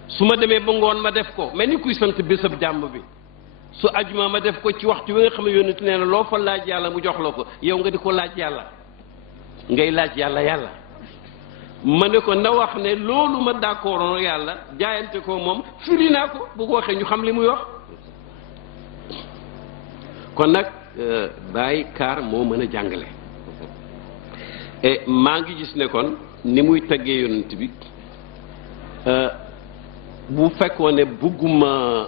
su ma demee ba ngoon ma def ko mel ni kuy sant bésab jàmm bi su ajuma ma def ko ci waxtu wi nga xam ne yonent nee na loo fa laaj yàlla mu jox la ko yow nga di ko laaj yàlla ngay laaj yàlla yàlla ma ne ko na wax ne loolu ma d'accord yàlla jaayante ko moom firi naa ko bu ko waxee ñu xam li muy wax kon nag Baye Kaar moo mën a jàngale et maa ngi gis ne kon ni muy taggee yonent bi bu fekkoon ne bugguma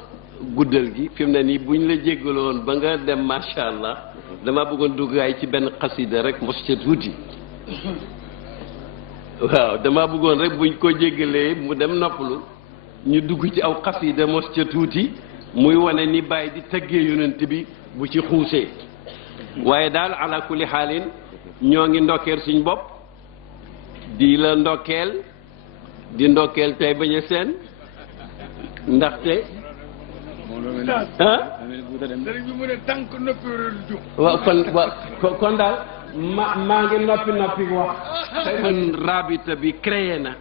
guddal gi fi mu ne nii buñ la jéggaloon ba nga dem macha allah dama bëggoon duggaay ci benn xasida rek mos ca tuuti waaw dama bëggoon rek buñ ko jéggalee mu dem noppalu ñu dugg ci aw xasida mos ca tuuti muy wane ni Baye di taggee yonent bi bu ci xuusee waaye daal ala kulli xaalin ñoo ngi ndokkeel suñ bopp di la ndokkeel di ndokkeel tey bañ a seen ndaxte sëriñ bi mu ne tànk noppi ju waaw kon daal maa ngi noppi wax kon rabita bi créé na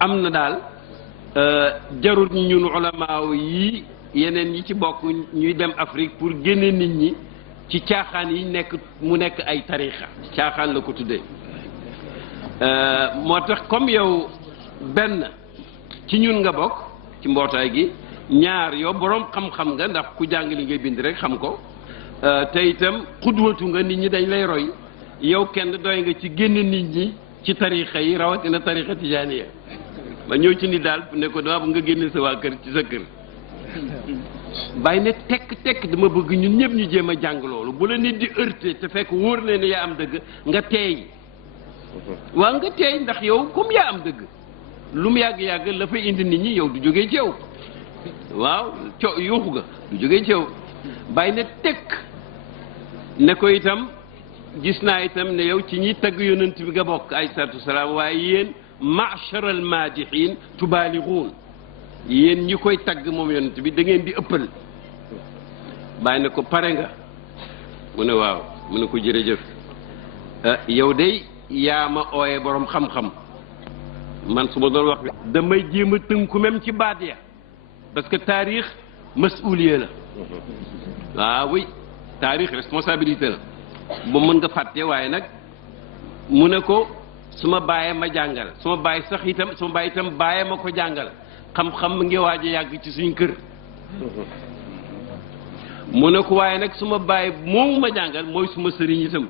am na daal jarul ñun ulamaaw yi yeneen yi ci bokk ñuy dem Afrique pour génne nit ñi ci caaxaan yi nekk mu nekk ay tarixa caaxaan la ko tuddee moo tax comme yow benn ci ñun nga bokk ci mbootaay gi ñaar yow boroom xam-xam nga ndax ku jàng li ngay bind rek xam ko te itam xudwatu nga nit ñi dañ lay roy yow kenn doy nga ci génne nit ñi ci tarixa yi rawatina tarixa tijaaniya ma ñëw ci ni daal ne ko dama bëgg nga génne sa waa kër ci sa kër bàyyi ne tekk dama bëgg ñun ñëpp ñu jéem a jàng loolu bu la nit di heurté te fekk wóor na ne yaa am dëgg nga teey waaw nga teey ndax yow comme yaa am dëgg lu mu yàgg-yàgg la fay indi nit ñi yow du jógee ci yow waaw yuuxu ga du jógee ci yow bàyyi ne tekk ne ko itam gis naa itam ne yow ci ñi tagg yonent bi nga bokk ay salaatu salaam waaye yéen ma'sharal maadihiin tubaaliguun yéen ñi koy tagg moom yonent bi da ngeen di ëppal bàyyi ne ko pare nga mu ne waaw mu ne ko jërëjëf yow de yaa ma ooye borom xam-xam man su ma doon wax damay jéem a tënku même ci baat ya parce que taarix masuuliya la waaw oui taarix responsabilité la ba mën nga fàtte waaye nag mu ne ko su ma bàyyee ma jàngal su ma bàyyi sax itam su ma bàyyi itam bàyyee ma ko jàngal xam-xam ngi waaj a yàgg ci suñ kër mu ne ko waaye nag su ma bàyyi moomu ma jàngal mooy suma sëriñ itam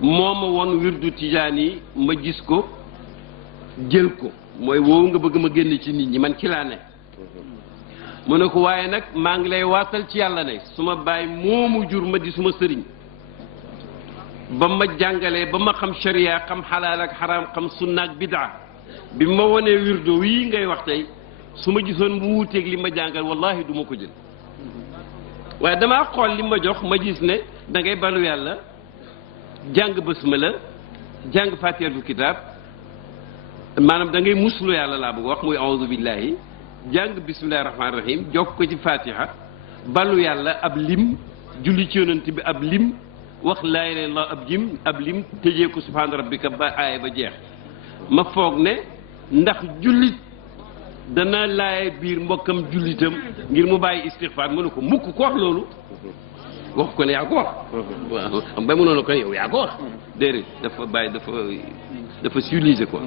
moo ma woon wirdu tijaan yi ma gis ko jël ko mooy woowu nga bëgg ma génn ci nit ñi man ci laa ne mu ne ko waaye nag maa ngi lay waatal ci yàlla ne su ma bàyyi moomu jur ma di suma sëriñ ba ma jàngalee ba ma xam sharia xam xalaal ak xaraam xam sunna ak bidaa bi ma wonee wirdo wii ngay wax tey su ma gisoon mu wuuteeg li ma jàngal wallahi du ma ko jël waaye damaa xool li ma jox ma gis ne da ngay balu yàlla jàng basmala jàng fatihatul kitab maanaam da ngay muslu yàlla laa bëgg wax muy a'udhu billahi jàng bismillahi rahmaani rahim jokk ko ci fatiha balu yàlla ab lim julli ci yonent bi ab lim wax laa ilaaha illallaah ab lim tëjee ko subhaana rabbika ba aaya ba jeex ma foog ne ndax jullit dana laaye biir mbokkam jullitam ngir mu bàyyi istixfaar mënu ko mukk ko wax loolu wax ko ne yaa ko wax waaw am ba mënoon ko yow yaa ko wax déedéet dafa bàyyi dafa civilisé quoi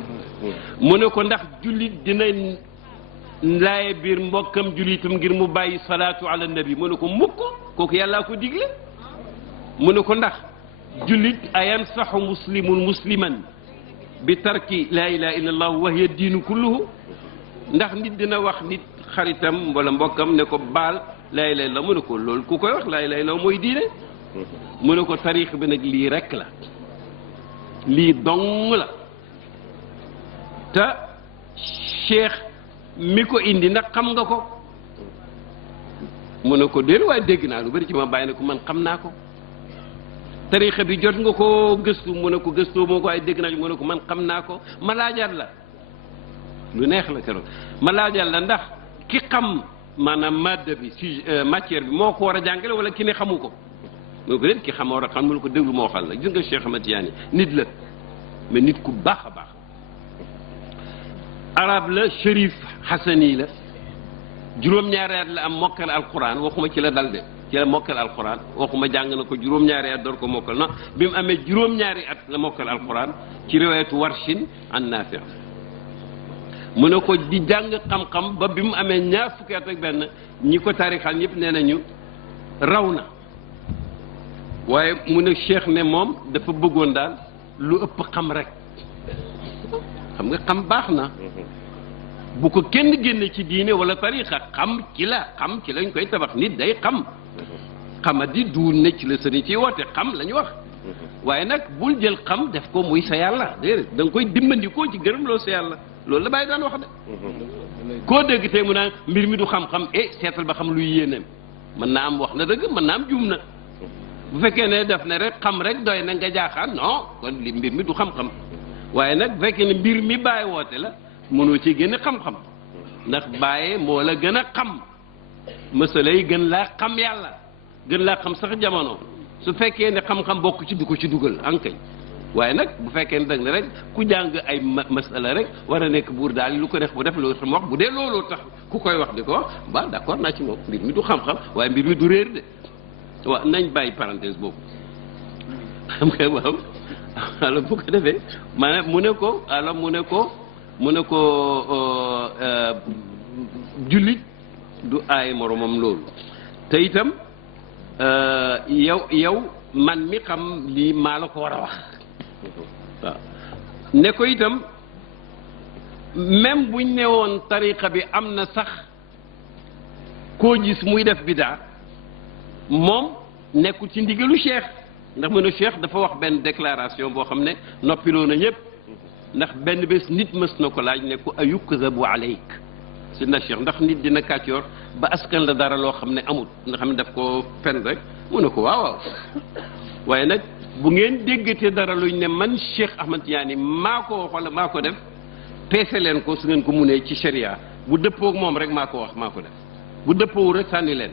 mu ne ko ndax jullit dina laaye biir mbokkam jullitam ngir mu bàyyi salaatu ala nabi mu ne ko mukk kooku yàllaa ko digle mu ne ko ndax jullit ayan saxu muslimun musliman bi tarki laa ilaha illa allah wa hiya diinu kulluhu ndax nit dina wax nit xaritam wala mbokkam ne ko baal laa ilaha illa mu ne ko loolu ku koy wax laa ilaha illa mooy diine mu ne ko tariix bi nag lii rek la lii dong la te cheikh mi ko indi nag xam nga ko mu ne ko déet waaye dégg naa lu bari ci ma bàyyi ne ko man xam naa ko tarixa bi jot nga ko gëstu mu ne ko gëstoo moo ko waaye dégg naa mu ne ko man xam naa ko ma laajal la lu neex la keroog ma laajal la ndax ki xam maanaam madde bi si matière bi moo ko war a jàngale wala ki ne xamu ko moo ko déet ki xam war a xam mu ne ko déglu moo xal la gis nga Cheikh Ahmad Tidiane nit la mais nit ku baax a baax arab la Chérif Hassani la juróom-ñaari at la am mokkal alquran waxuma ci la dal de ci la mokkal alquran waxuma jàng na ko juróom-ñaari at door ko mokkal na bi mu amee juróom-ñaari at la mokkal alquran ci riwaayatu warshin an Naafi' mu ne ko di jàng xam-xam ba bi mu amee ñaar fukki at ak benn ñi ko taarixal ñëpp nee nañu raw na waaye mu ne cheikh ne moom dafa bëggoon daal lu ëpp xam rek xam nga xam baax na bu ko kenn génne ci diine wala tariqa xam ci lañ koy tabax nit day xam xamadi duul ne ci la sëriñ ci woote xam la ñu wax waaye nag bul jël xam def ko muy sa yàlla déedéet da nga koy dimbandikoo ci gërëm loo sa yàlla loolu la bàyyi daan wax de koo dégg tey mu naan mbir mi du xam-xam seetal ba xam luy yéeneem mën naa am wax na dëgg mën naa am juum na bu fekkee ne def ne rek xam rek doy na nga jaaxaan non kon li mbir mi du xam-xam waaye nag bu fekkee ne mbir mi bàyyi woote la mënoo ci gën a xam-xam ndax bàyyi moo la gën a xam mësala yi gën laa xam yàlla gën laa xam sax jamono su fekkee ne xam-xam bokk ci du ko ci dugal ankay waaye nag bu fekkee ne dag ne rek ku jàng ay masala rek war a nekk buur daal lu ko def bu def loolu xam wax bu dee looloo tax ku koy wax di ko wax ba d'accord naa ci moom mbir mi du xam-xam waaye mbir mi du réer de waaw nañ bàyyi parenthèse boobu xam nga waaw alors bu ko defee maanaam mu ne ko jullit du aay moromam loolu te itam yow man mi xam lii maa la ko war a wax waaw ne ko itam même buñ ne woon tariqa bi am na sax koo gis muy def bidaa moom nekkul ci ndigalu cheikh ndax mu ne cheikh dafa wax benn déclaration boo xam ne noppiloo na ñëpp ndax benn bés nit mës na ko laaj ne ko ayukzabu aleyk si na cheikh ndax nit dina kàccoor ba askan la dara loo xam ne amut nga xam ne daf ko fen rek mu ne ko waaw waaye nag bu ngeen déggatee dara luñ ne man Cheikh Ahmad Tidiane maa ko wax wala maa ko def peese leen ko su ngeen ko munee ci sharia bu dëppoo ak moom rek maa ko wax maa ko def bu dëppoo rek sànni leen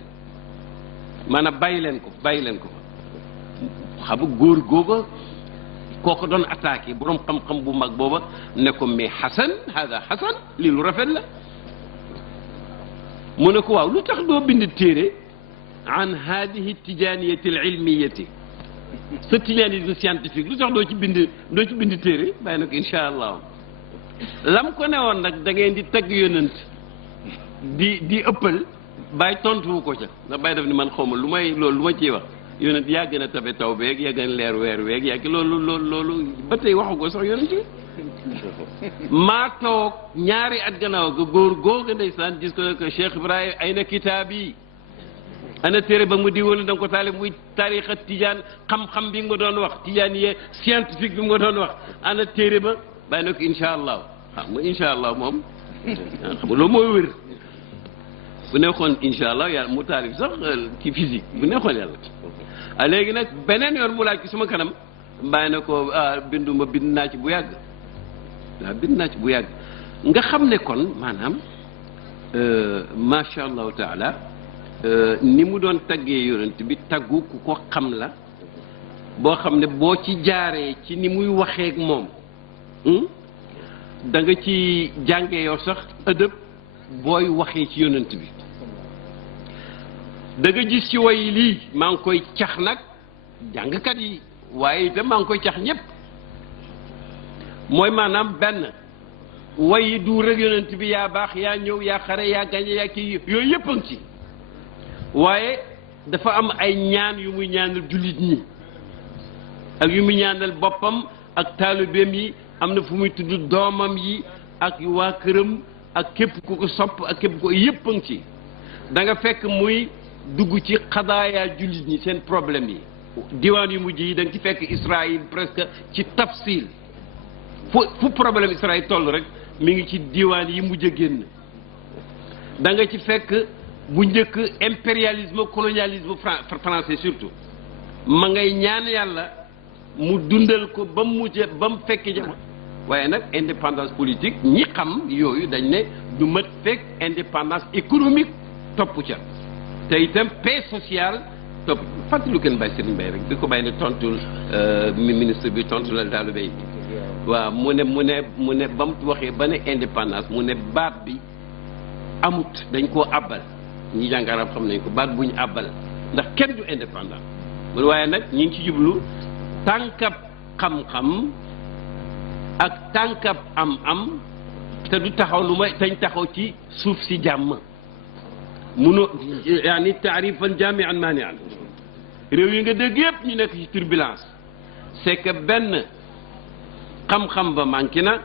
maanaam bàyyi leen ko xam nga góor googa kooko doon attaqué borom xam-xam bu mag booba ne ko mais Hassan hada Hassan lii lu rafet la mu ne ko waaw lu tax doo bind téere an hadihi tijaniyati al ilmiyati sa tijanisme scientifique lu tax doo ci bind téere bàyyi na ko insha allah lam ko ne woon nag da ngeen di tagg yonent di ëppal bàyyi tontuwu ko ca ndax bàyyi def ni man xawma lu ma ciy wax yonent yaa gën a tabe taw beeg yaa gën a leer weer weeg yaa loolu ba tey waxu ko sax yonent bi maa toog ñaari at gannaaw ga góor googa ndeysaan gis ko que Cheikh Ibrahima ay na kitaab yi ana téere ba mu diwoon da nga ko taalif muy tariqa tijaan xam-xam bi nga doon wax tijaan yee scientifique bi nga doon wax ana téere ba bàyyi na ko insha allah xam nga insha allah moom xam nga loolu mooy wér bu neexoon insha allah yàlla mu taalif sax ci physique bu neexoon yàlla léegi nag beneen yoon mu laaj ci sama kanam bàyyi na ko binduma bind naa ci bu yàgg waaw bind naa ci bu yàgg nga xam ne kon maanaam macha allahu taala ni mu doon taggee yonent bi taggu ku ko xam la boo xam ne boo ci jaaree ci ni muy waxeek moom da nga ci jàngee yow sax ëdëb booy waxee ci yonent bi da nga gis ci way lii maa ngi koy cax nag jàngkat yi waaye itam maa ngi koy cax ñëpp mooy maanaam benn way yi du rek yonent bi yaa baax yaa ñëw yaa xare yaa gañe yaa kii yooyu yëpp a ngi ci waaye dafa am ay ñaan yu muy ñaanal jullit ñi ak yu muy ñaanal boppam ak taalibeem yi am na fu muy tudd doomam yi ak waa këram ak képp ku ko sopp ak képp ko yëpp a ngi ci da nga fekk muy dugg ci xadaaya jullit ñi seen problème yi diwaan yu mujj yi da nga ci fekk Israël presque ci tafsil fu problème Israël toll rek mi ngi ci diwaan yi mujj a génn da nga ci fekk bu njëkk impérialisme colonialisme français surtout ma ngay ñaan yàlla mu dundal ko ba mu mujj ba mu fekkee jamono waaye nag indépendance politique ñi xam yooyu dañ ne du mat fekk indépendance économique topp ca te itam paix sociale topp fàttali kenn bàyyi Serigne Mbaye rek di ko bàyyi ne tontul ministre bi tontu la daalu bay waaw mu ne ba mu waxee ba ne indépendance mu ne baat bi amut dañ koo àbbal ñi jàng arab xam nañ ko baat bu ñu àbbal ndax kenn du indépendant mun waaye nag ñi ngi ci jublu tànkab xam-xam ak tànkab am te du taxaw lu may dañ taxaw ci suuf si jàmm munu yaani taarifan jaamian maanian réew yi nga dégg yëpp ñu nekk ci turbulence c'est que benn xam-xam ba manqué na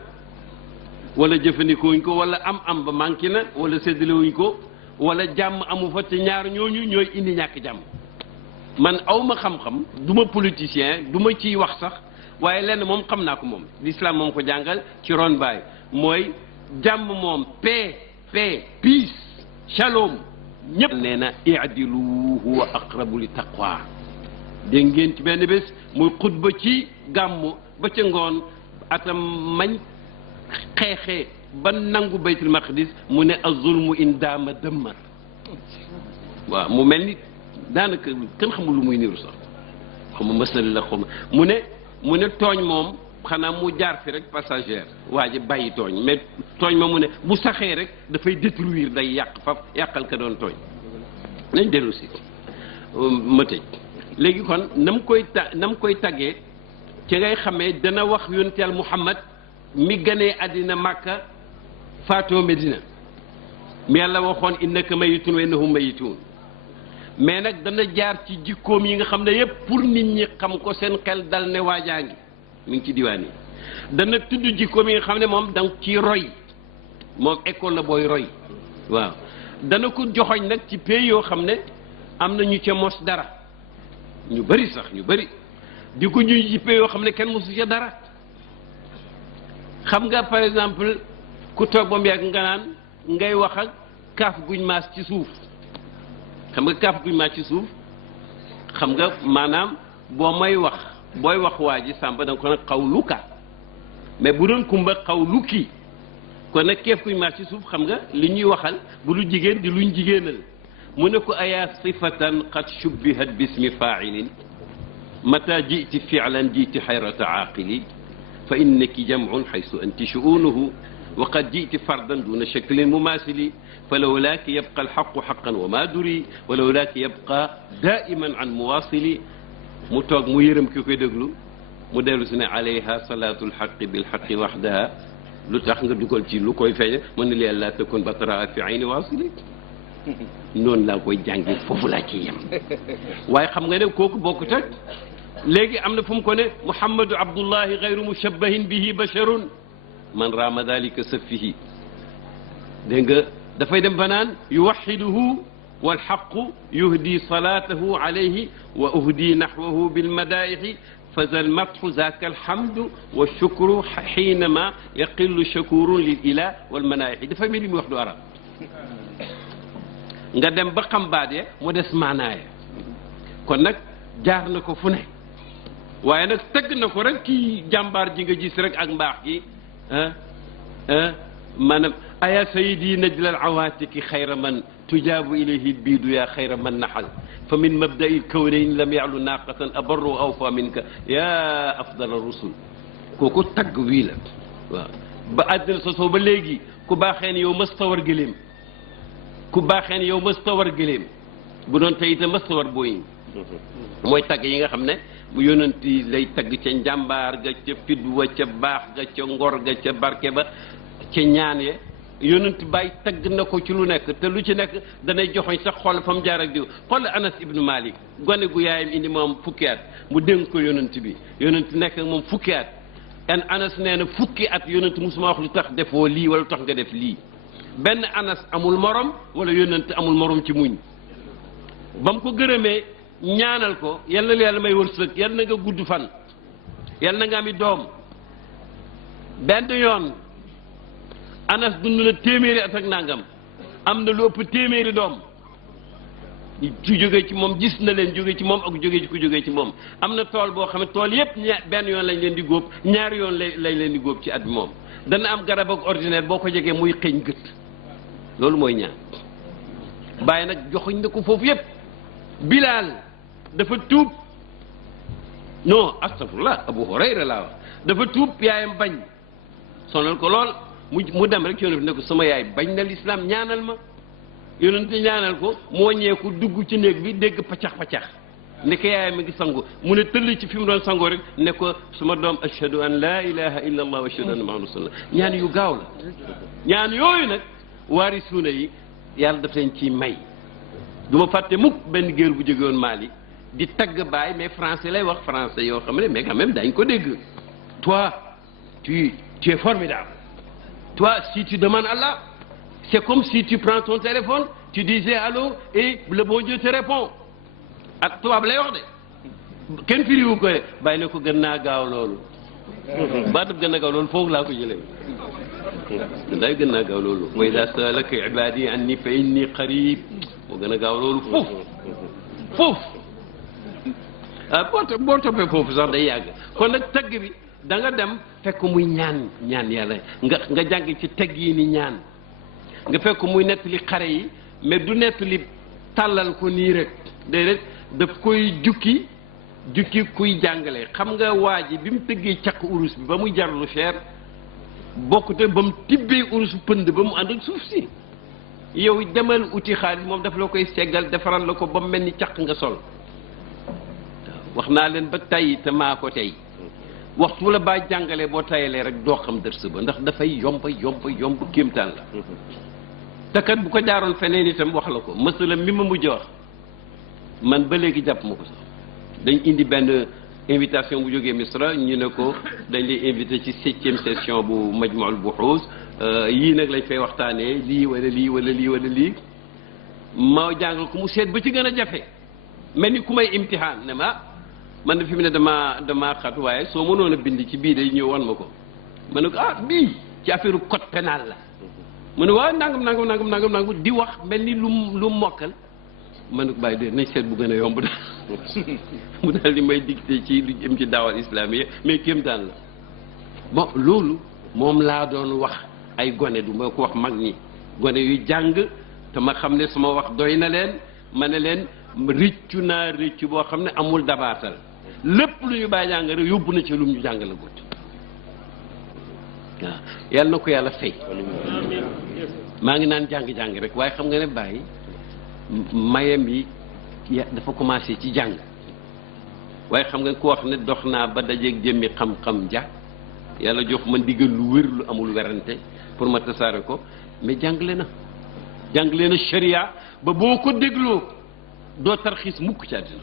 wala jëfandikoo wuñ ko wala am ba manqué na wala séddale wuñ ko wala jàmm amu fa te ñaar ñooñu ñooy indi ñàkk jàmm man awma xam-xam du ma politicien du ma ciy wax sax waaye lenn moom xam naa ko moom l'islam moom ko jàngal ci ron baay mooy jàmm moom paix peace shalom ñëpp nee na i'dilu huwa aqrabu li taqwa dégg ngeen ci benn bés muy xutba ci gàmmu ba ca ngoon atam mañ xeexee ba nangu baytul maqdis mu ne az-zulmu in daama dëmmar waaw mu mel ni daanaka kenn xamul lu muy niru sax xam masal la xam mu ne tooñ moom xanaa mu jaar fi rek passager waa ji bàyyi tooñ mais tooñ ma mu ne bu saxee rek dafay détruire day yàq faf yàqal ka doon tooñ nañ dellu si ma tëj léegi kon na mu koy taggee ci ngay xamee dana wax yonent Yàlla Muhammad mi ganee àddina Makka faatoo Medina mi Yàlla waxoon innaka mayitun wa innahum mayitun mais nag dana jaar ci jikkoom yi nga xam ne yépp pour nit ñi xam ko seen xel dal ne waajaa ngi mi ngi ci diwaan yi dana tudd jikkoom yi nga xam ne moom danga ciy roy moom école la booy roy waaw dana ko joxoñ nag ci pays yoo xam ne am na ñu ca mos dara ñu bari sax ñu bari di ko ñuy ci pays yoo xam ne kenn mosu ca dara xam nga par exemple ku toog ba mu yàgg nga naan ngay wax ak kaaf guñ maas ci suuf xam nga kaaf guñ maas ci suuf xam nga maanaam booy wax waa ji sàmba da nga ko nag xaw luka mais bu doon kumba xaw lukki kon nag keef guñ maas ci suuf xam nga li ñuy waxal bu lu jigéen di luñ jigéenal mu ne ko ayaa sifatan qad shubbihat bismi fa'ilin mata ji'ti fi'lan ji'ti hayrata aaqili fa innaki jam'un haythu anti shu'unuhu wa qad ji'ti fardan duna shaklin mumaasili falawlaaki yabqa alhaqqu haqqan wa ma duri wa lawlaaki yabqa daa'iman an muwaasili mu toog mu yërëm ki koy déglu mu dellu si ne alayha salaatul haqqi bil haqqi wahdaha lu tax nga dugal ci lu koy feeñe mu ne leen laa takun batraa fi ayni waasili noonu laa koy jàngee foofu laa ci yem waaye xam nga ne kooku bokkut ak léegi am na fu mu ko ne Muhammadu Abdullahi gayru mushabbahin bihi basharun man raama dalika safihi dégg nga dafay dem ba naan yuwaxiduhu walxaqu yuhdi salaatahu alayhi wa uhdi naxwahu bilmadaixi faza almatxu zaaka alhamdu wa shukru xiinama yaqillu shakurun lil ilah walmanaixi dafay mel ni muy wax du arab nga dem ba xam baat ya mu des maanaaya kon nag jaar na ko fu ne waaye nag tëgg na ko rek kii jàmbaar ji nga gis rek ak mbaax gi maanaam aya sayidi najla alawaatiki xayra man tujaabu ilayhi biidu yaa xayra man naxal fa min mabda'i lkawnayn lam ya'lu naaqatan abarru awfa minka yaa afdala rusul kooku tagg wii la waaw ba àddina sosoo ba léegi ku baaxee ne yow mës tawar gëléem ku baaxee ne yow mës tawar gëléem bu doon tey itam mës tawar booyi mooy tagg yi nga xam ne bu yonent yi lay tagg ca njàmbaar ga ca fit wa ca baax ga ca ngor ga ca barke ba ca ñaan ye yonent bàyyi tagg na ko ci lu nekk te lu ci nekk danay joxoñ sax xool fa mu jaar ak diw xool Anas ibnu Malik gone gu yaayam indi moom fukki at mu dénk ko yonent bi yonent nekk ak moom fukki at en Anas nee na fukki at yonent musuma wax lu tax defoo lii wala lu tax nga def lii benn Anas amul morom wala yonent amul morom ci muñ ba mu ko gërëmee ñaanal ko yal na la yàlla may wërsëg yal na nga gudd fan yal na nga ami doom benn yoon Anas dund na téeméeri at ak nangam am na lu ëpp téeméeri doom ci jógee ci moom gis na leen jógee ci moom ak jógee ci ku jógee ci moom am na tool boo xam ne tool yépp benn yoon lañ leen di góob ñaari yoon lañ leen di góob ci at bi moom dana am garab ak ordinaire boo ko jegee muy xëñ gët loolu mooy ñaan bàyyi nag joxuñ na ko foofu yépp Bilaal dafa tuub non astafurlah Abu Hurayra laa wax dafa tuub yaayam bañ sonal ko lool mu dem rek yonent bi ne ko sama yaay bañ na lislaam ñaanal ma yonent ñaanal ko mu wàññeeku dugg ci néeg bi dégg paccax ne ko yaayam mi ngi sangu mu ne tëll ci fi mu doon sangoo rek ne ko suma doom ashhadu an laa ilaha illa allah wa ashhadu anna muhammadan rasulullah ñaan yu gaaw la ñaan yooyu nag waarisuuna yi yàlla daf leen ciy may du ma fàtte mukk benn géer bu jóge woon Mali di tagg baay mais français lay wax français yoo xam ne mais quand même dañ ko dégg toi tu es formidable toi si tu demandes Allah c'est comme si tu prends ton téléphone tu disais allô et le bon Dieu te répond ak tubaab lay wax de kenn firiwu ko de bàyyi na ko gën naa gaaw loolu baatub gën naa gaaw loolu foofu laa ko jëlee day gën naa gaaw loolu wa idaa sa'alaka ibaadi anni fa inni qarib moo gën a gaaw loolu foofu boo toppee foofu sax day yàgg kon nag tagg bi da nga dem fekk muy ñaan yàlla nga jàng ci tagg yi ni ñaan nga fekk muy nettali xare yi mais du nettali tàllal ko nii rek déedéet daf koy jukki kuy jàngale xam nga waa ji bi mu tëggee caq urus bi ba muy jar lu cher bokkute ba mu tibbee urus pënd ba mu ànd ak suuf si yow demal uti xaalis moom daf la koy seggal defaral la ko ba mu mel ni caq nga sol wax naa leen ba tey te maa ko tey waxtu la baa jàngalee boo tayalee rek doo xam dërs ba ndax dafay yomb kéemtaan la te kat bu ko jaaroon feneen itam wax la ko masala mi ma mujj wax man ba léegi jàpp ma ko sax dañ indi benn invitation bu jógee Misra ñu ne ko dañ lay invité ci 7e session bu Majmu'ul Buhuus yii nag lañ fay waxtaanee lii wala lii ma jàngal ko mu seet ba ci gën a jafe mel ni ku may imtihaan ne ma man de fi mu ne damaa xat waaye soo mënoon a bind ci bii day ñëw wan ma ko ma ne ko bii ci affaire code pénal la mu ne waaw nangam di wax mel ni lu mokkal ma ne ko bàyyi de nañ seet bu gën a yomb daal mu daal di may dicté ci lu jëm ci daawal islamiya mais kéemtaan la bon loolu moom laa doon wax ay gone du ma ko wax mag ñi gone yu jàng te ma xam ne sama wax doy na leen ma ne leen rëccu naa rëccu boo xam ne amul dabaatal lépp lu ñu bàyyi jàng rek yóbbu na ci lu ñu jàng la gut waaw yàlla na ko yàlla fay maa ngi naan jàng rek waaye xam nga ne bàyyi mayam yi dafa commencé ci jàng waaye xam nga ku wax ne dox naa ba dajeeg jëmmi xam-xam ja yàlla jox ma ndigal lu wér lu amul werante pour ma tasaare ko mais jàngale na sharia ba boo ko dégloo doo tarxiis mukk ci àddina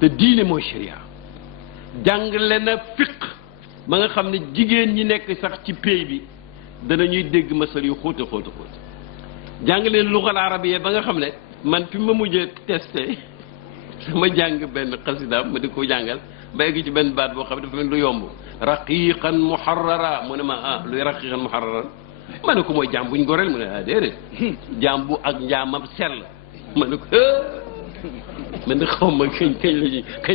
te diine mooy sharia jàngale na fiq ba nga xam ne jigéen ñi nekk sax ci pays bi danañuy dégg masal yu xóota jàngale lugal arabiya ba nga xam ne man fi ma mujjee testé sama jàng benn xasidaam ma di ko jàngal ba egg ci benn baat boo xam ne dafa mel lu yomb raqiqan muharrara mu ne ma luy raqiqan muharraran ma ne ko mooy jaam buñ goreel mu ne déedéet jaam bu ak njaamam sell ma ne ko man de xaw ma kañ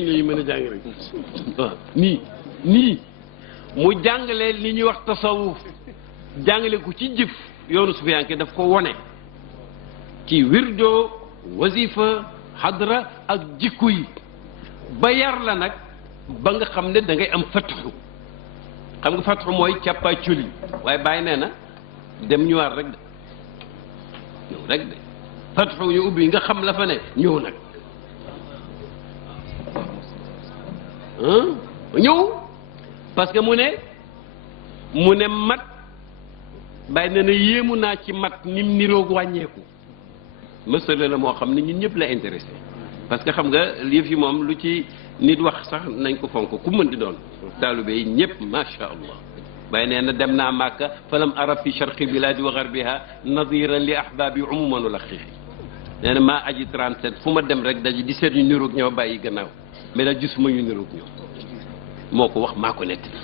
lañuy mën a jàng rek waaw nii mu jàngale li ñuy wax tasawuf jàngale ko ci jëf yoonu sufiyanke daf ko wone ci wirdo wasifa xadra ak jikko yi ba yar la nag ba nga xam ne da ngay am fatxu xam nga fatxu mooy càppaa culi waaye bàyyi nee na dem ñëwaat rek de fatxu ñu ubbi nga xam la fa ne ñëw nag ñëw parce que mu ne mat bàyyi na ne yéemu naa ci mat nim niroog wàññeeku mësale la moo xam ne ñun ñëpp la intéressé parce que xam nga yëf yi moom lu ci nit wax sax nañ ko fonk ku mën di doon taalibe yi ñëpp macha allah bàyyi nee na dem naa Màkka falam arab fi sharqi biladi wa garbiha nadiran li ahbabi umuman wala xiixi nee na maa aji 37 fu ma dem rek daji 17 ñu niroog ñoo bàyyi gannaaw mais daal gisuma ñu niroog ñoo moo ko wax maa ko nettali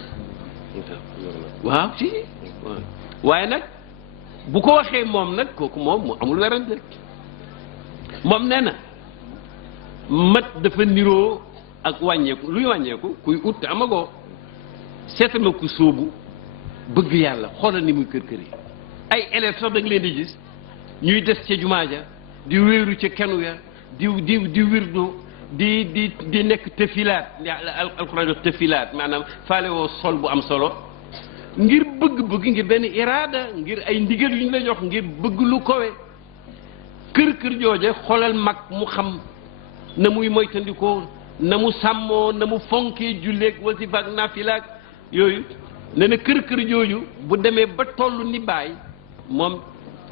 waaw si waaye nag bu ko waxee moom nag kooku moom mu amul werante moom nee na mat dafa niroo ak wàññeeku luy wàññeeku kuy ut te amagoo seetal ma ku sóobu bëgg yàlla xoolal ni muy kër kër yi ay élèves sax da nga leen di gis ñuy des ca jumaa ja di wéeru ca kenu ya di wirdo di nekk tëfilaat alxuraan wax tëfilaat maanaam faale woo sol bu am solo ngir bëgg-bëgg ngir benn iraada ngir ay ndigal yu ñu la jox ngir bëgg lu kowe kër jooje xoolal mag mu xam na muy moytandikoo na mu sàmmoo na mu fonkee julleeg wasifa ak nafilaak yooyu ne na kër jooju bu demee ba toll ni baay moom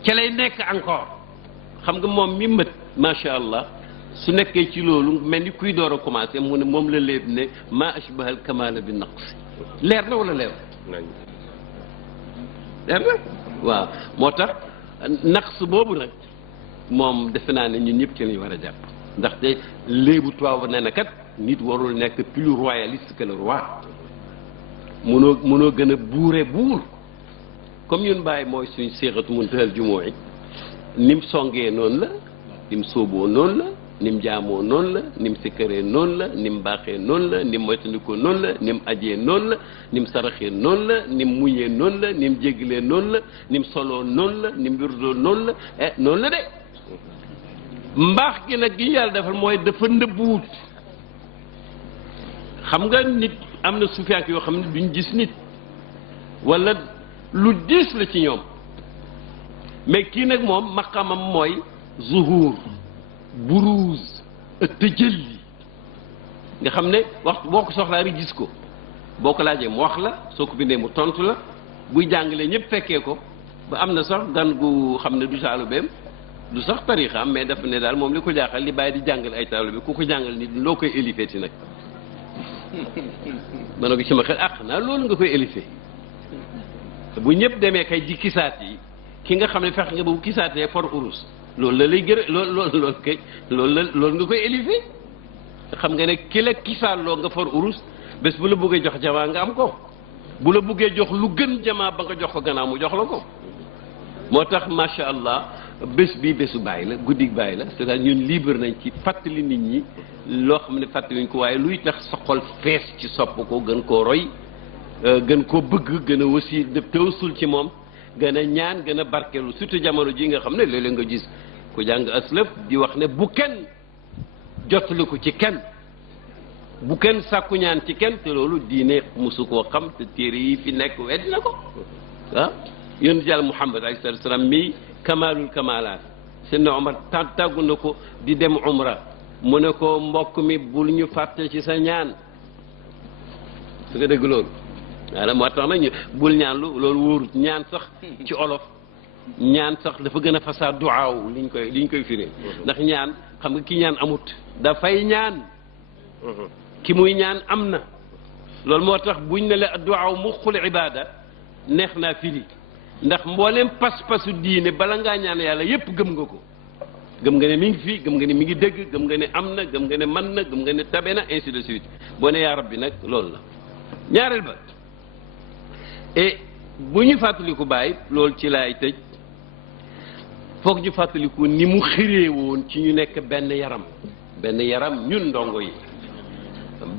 ca lay nekk encore xam nga moom mi mët macha allah su nekkee ci loolu mel ni kuy door a commencé mu ne moom la léeb ne ma ashbahal kamala bi naqs leer na wala leer leer na waaw moo tax naqs boobu nag moom defe naa ne ñun ñëpp ci lañu war a jàpp ndaxte léebu tubaab nee na kat nit warul nekk plus royaliste que le roi mënoo gën a buure buur comme ñun bàyyi mooy suñ séexatu muntahal jumooy nim songee noonu la nim sóoboo noonu la nim jaamoo noonu la nim sikkaree noonu la nim baaxee noonu la nim moytandikoo noonu la nim ajee noonu la nim saraxee noonu la nim muñee noonu la nim jéggalee noonu la nim soloo noonu la nim wirdoo noonu la noonu la de mbaax gi nag gi yàlla defal mooy dafa nëbbuwut xam nga nit am na sufiyank yoo xam ne duñ gis nit wala lu diis la ci ñoom mais kii nag moom maqamam mooy zuhur buruuz tajalli nga xam ne waxtu boo ko soxlaa rek gis ko boo ko laajee mu wax la soo ko bindee mu tontu la buy jàngalee ñëpp fekkee ko ba am na sax gan gu xam ne du taalibeem du sax tariixam mais dafa ne daal moom li ko jaaxal li bàyyi di jàngal ay taalibe ku ko jàngal nit loo koy élifeeti nag ma ne ko ci ma xel xanaa loolu nga koy élifé bu ñëpp demee kay ji kisaat yi ki nga xam ne fex nga ba bu kisaatee for urus loolu la lay gërë loolu kay loolu nga koy élifé xam nga ne ki la kisaaloo nga for urus bés bu la bëggee jox jamaa nga am ko bu la bëggee jox lu gën jamaa ba nga jox ko gannaaw mu jox la ko moo tax macha allah bés bi bésu bàyyi la guddig bàyyi la c'est-à-dire ñun libre nañ ci fàttali nit ñi loo xam ne fàttaliñ ko waaye luy tax sa xol fees ci sopp ko gën koo roy gën koo bëgg gën a wasi tawsul ci moom gën a ñaan gën a barkeelu surtout jamono ji nga xam ne léeg-léeg nga gis ku jàng aslëf di wax ne bu kenn jotali ko ci kenn bu kenn sàkku ñaan ci kenn te loolu diine musu koo xam te téere yi fi nekk weddi na ko ah yonent Yàlla Muhammad alayhi salaatu wa salaam mi kamalul kamalaat Seydina Omar tàggu na ko di dem umra mu ne ko mbokk mi bul ñu fàtte ci sa ñaan su nga dégg loolu waaw moo tax nag ñu bul ñaan loolu wóorut ñaan sax ci olof ñaan sax dafa gën a fasaa duwaaw liñ koy firi ndax ñaan xam nga ki ñaan amut dafay ñaan ki muy ñaan am na loolu moo tax buñ ne la duwaaw muxul ibaada neex naa firi ndax mboolem pas-pasu diine bala ngaa ñaan yàlla yépp gëm nga ko gëm nga ne mi ngi fii gëm nga ne mi ngi dégg gëm nga ne am na gëm nga ne man na gëm nga ne tabe na ainsi de suite boo ne yaa rabbi nag loolu la ñaareel ba et bu ñu fàttaliku bàyyi loolu ci laay tëj foog ñu fàttaliku ni mu xiree woon ci ñu nekk benn yaram ñun ndongo yi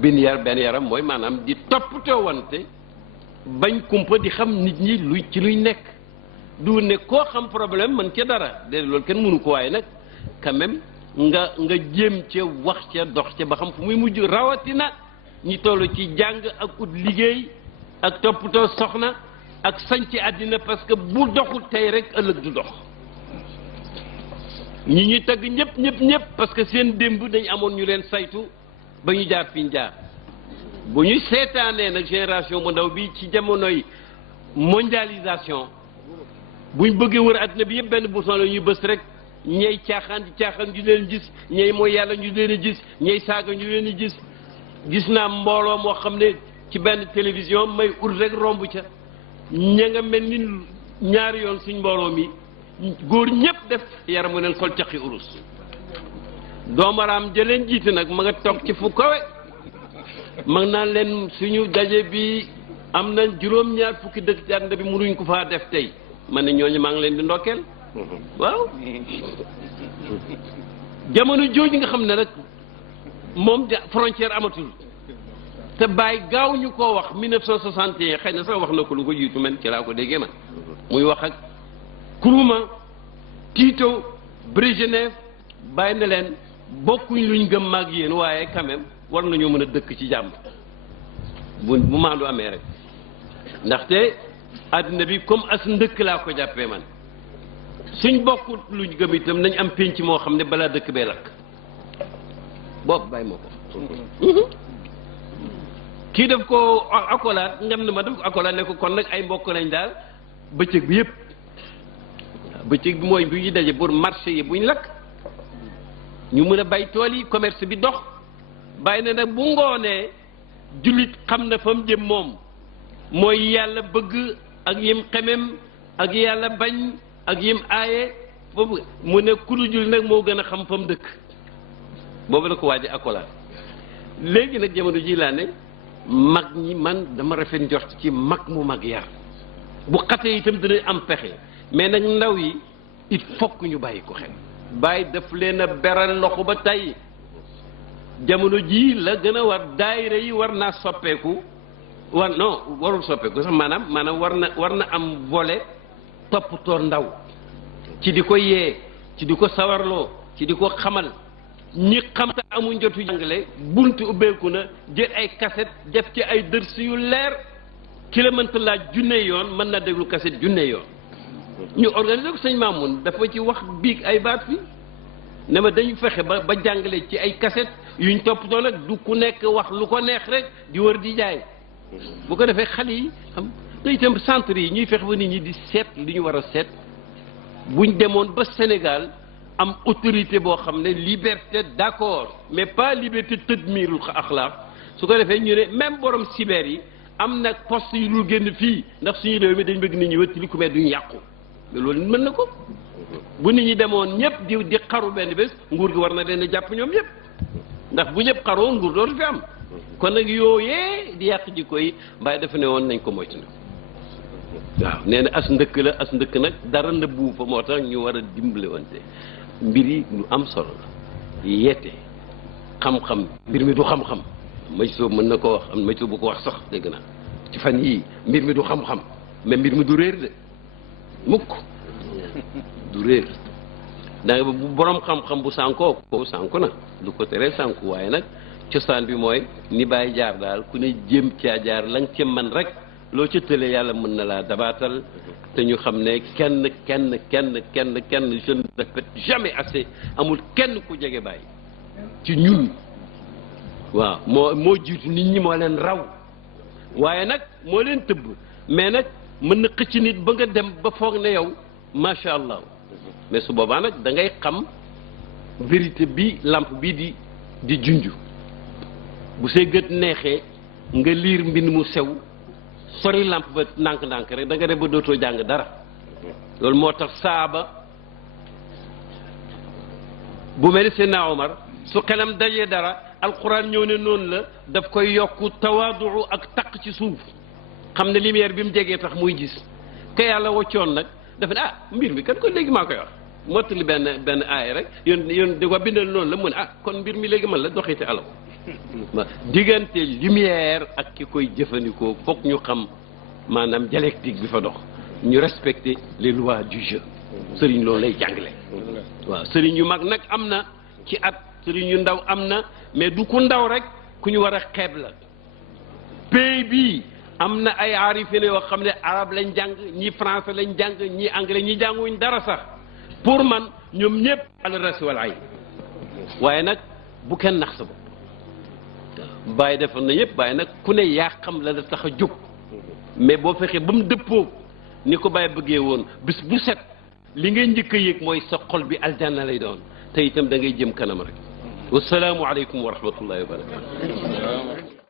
benn yaram mooy maanaam di toppatoo wante bañ kumpa di xam nit ñi luy ci luy nekk du ne koo xam problème man ca dara déedéet loolu kenn mënu ko waaye nag quand même nga jéem ca wax ca dox ca ba xam fu muy mujj rawatina ñi toll ci jàng ak ut liggéey ak toppatoo soxna ak sañ ci àddina parce que bu doxul tey rek ëllëg du dox ñi ñuy tagg ñëpp parce que seen démb dañ amoon ñu leen saytu ba ñu jaar fi ñu jaar bu ñu seetaanee nag génération bu ndaw bi ci jamonoy mondialisation buñ bëggee wër àddina bi yëpp benn bouton la ñuy bës rek ñey caaxaan ñu leen gis ñey mooy yàlla ñu leen gis ñey saaga ñu leen gis naa mbooloo moo xam ne ci benn télévision may ut rek romb ca ña nga mel ni ñaari yoon suñ mbooloo mi góor ñëpp def yaramu neen sol caqi urus doomaraam jëleen jiite nag ma nga toog ci fu kawe mag naan leen suñu daje bi am na juróom-ñaar fukki dëkk ci àdduna bi mënuñ ko faa def tey man ne ñooñu maa ngi leen di ndokkeel waaw jamono jooju nga xam ne nag moom frontière amatul te bàyyi gaaw ñu koo wax 1961 xëy na sax wax na ko lu ko jiitu man ci laa ko déggee man muy wax ak Nkrumah Tito Brejnev bàyyi na leen bokkuñ luñ gëm maag yéen waaye quand même war nañoo mën a dëkk ci jàmm bu maandu amee rek ndaxte àddina bi comme as ndëkk laa ko jàppee man suñ bokkut luñ gëm itam nañ am pénc moo xam ne balaa dëkk bee lakk boobu bàyyi moo ko kii daf ko akolaat ngam ne ma daf ko akolaat ne ko kon nag ay mbokk lañ daal bëccëg bi yëpp bëccëg bi mooy bu ñu daje pour marché yi buñ lakk ñu mën a bay tool yi commerce bi dox bàyyi na nag bu ngoonee jullit xam na fa mu jëm moom mooy yàlla bëgg ak yim xemem ak yàlla bañ ak yim aaye foofu mu ne ku dul jullit nag moo gën a xam fa mu dëkk boobu la ko waaje akolaat léegi nag jamono ji laa ne mag ñi man dama rafet njort ci mag mu mag yar bu xatee itam dina am pexe mais nag ndaw yi il faut que ñu bàyyi ko xel bàyyi daf leen a beral loxo ba tey jamono jii la gën a war daayira yi war naa soppeeku warul soppeeku sax maanaam war na am volet toppatoo ndaw ci di ko yee ci di ko sawarloo ci di ko xamal ñi xam te amuñ jotu jàngale buntu ubbeeku na jël ay kaset def ci ay dërs yu leer ki la mënta laaj junne yoon mën naa déglu kaset junne yoon ñu organisé ko sëñ Mamoun dafa ci wax biig ay baat fi ne ma dañu fexe ba jàngale ci ay kaset yuñ toppatoo nag du ku nekk wax lu ko neex rek di wër di jaay bu ko defee xale yi xam te itam centre yi ñuy fexe ba nit ñi di seet li ñu war a seet buñ demoon ba Sénégal am autorité boo xam ne liberté d'accord mais pas liberté tadmirul axlaaq su ko defee ñu ne même borom cyber yi am nag poste yu dul génn fii ndax suñu réew mi dañ bëgg nit ñi wëttali ku mais duñ yàqu loolu mën na ko bu nit ñi demoon ñëpp di xaru benn bés nguur gi war na leen a jàpp ñoom ñëpp ndax bu ñëpp xaroo nguur dootu fi am kon nag yooyee di yàq jikko yi Baye dafa ne woon nañ ko moytu waaw nee na as ndëkk la as ndëkk nag dara nëbbu fa moo tax ñu war a dimbale wante mbir yi lu am solo la yeete xam-xam mbir mi du xam-xam Majso mën na ko wax am Majso bu ko wax sax dégg naa ci fan yii mbir mi du xam-xam mais mbir mi du réer de mukk du réer da nga bu borom xam-xam bu sànkoo ko sànku na du ko teree sànku waaye nag cosaan bi mooy ni bàyyi jaar daal ku ne jéem caa jaar la nga ca man rek loo ca tële yàlla mën na laa dabaatal te ñu xam ne kenn je ne répète jamais assez amul kenn ku jege bàyyi ci ñun waaw moo jiitu nit ñi moo leen raw waaye nag moo leen tëbb mais nag mën na xëcc nit ba nga dem ba foog ne yow macha allah mais su boobaa nag da ngay xam vérité bi lampe bi di junj bu see gët neexee nga liir mbind mu sew sori lampe ba ndànk-ndànk rek da nga dem ba dootoo jàng dara loolu moo tax saaba bu mel ni Seydina Omar su xelam dajee dara alquran ñëw ne noonu la daf koy yokku tawaadu ak taq ci suuf xam ne lumière bi mu jegee tax muy gis ka yàlla woccoon nag dafa ne mbir mi kat ko léegi maa koy wax mottali benn aaya rek yoon di ko bindal noonu la mu ne kon mbir mi léegi man la doxite alaw diggante lumière ak ki koy jëfandikoo foog ñu xam maanaam dialectique bi fa dox ñu respecter les lois du jeu sëriñ loolu lay jàngale waaw sëriñ yu mag nag am na ci at sëriñ yu ndaw am na mais du ku ndaw rek ku ñu war a xeeb la pays bii am na ay aarifine yoo xam ne arabe lañ jàng ñi français lañ jàng ñi anglais ñi jànguñ dara sax pour man ñoom ñëpp al rasi wal ay waaye nag bu kenn nax sa bopp bàyyi defoon na yëpp bàyyi nag ku ne yaa xam la la tax a jóg mais boo fexee ba mu dëppoo ni ko bàyyi bëggee woon bis bu set li ngay njëkk a yëg mooy sa xol bi aljanna lay doon te itam da ngay jëm kanam rek wasalaamu aleykum wa rahmatullahi wa barakatu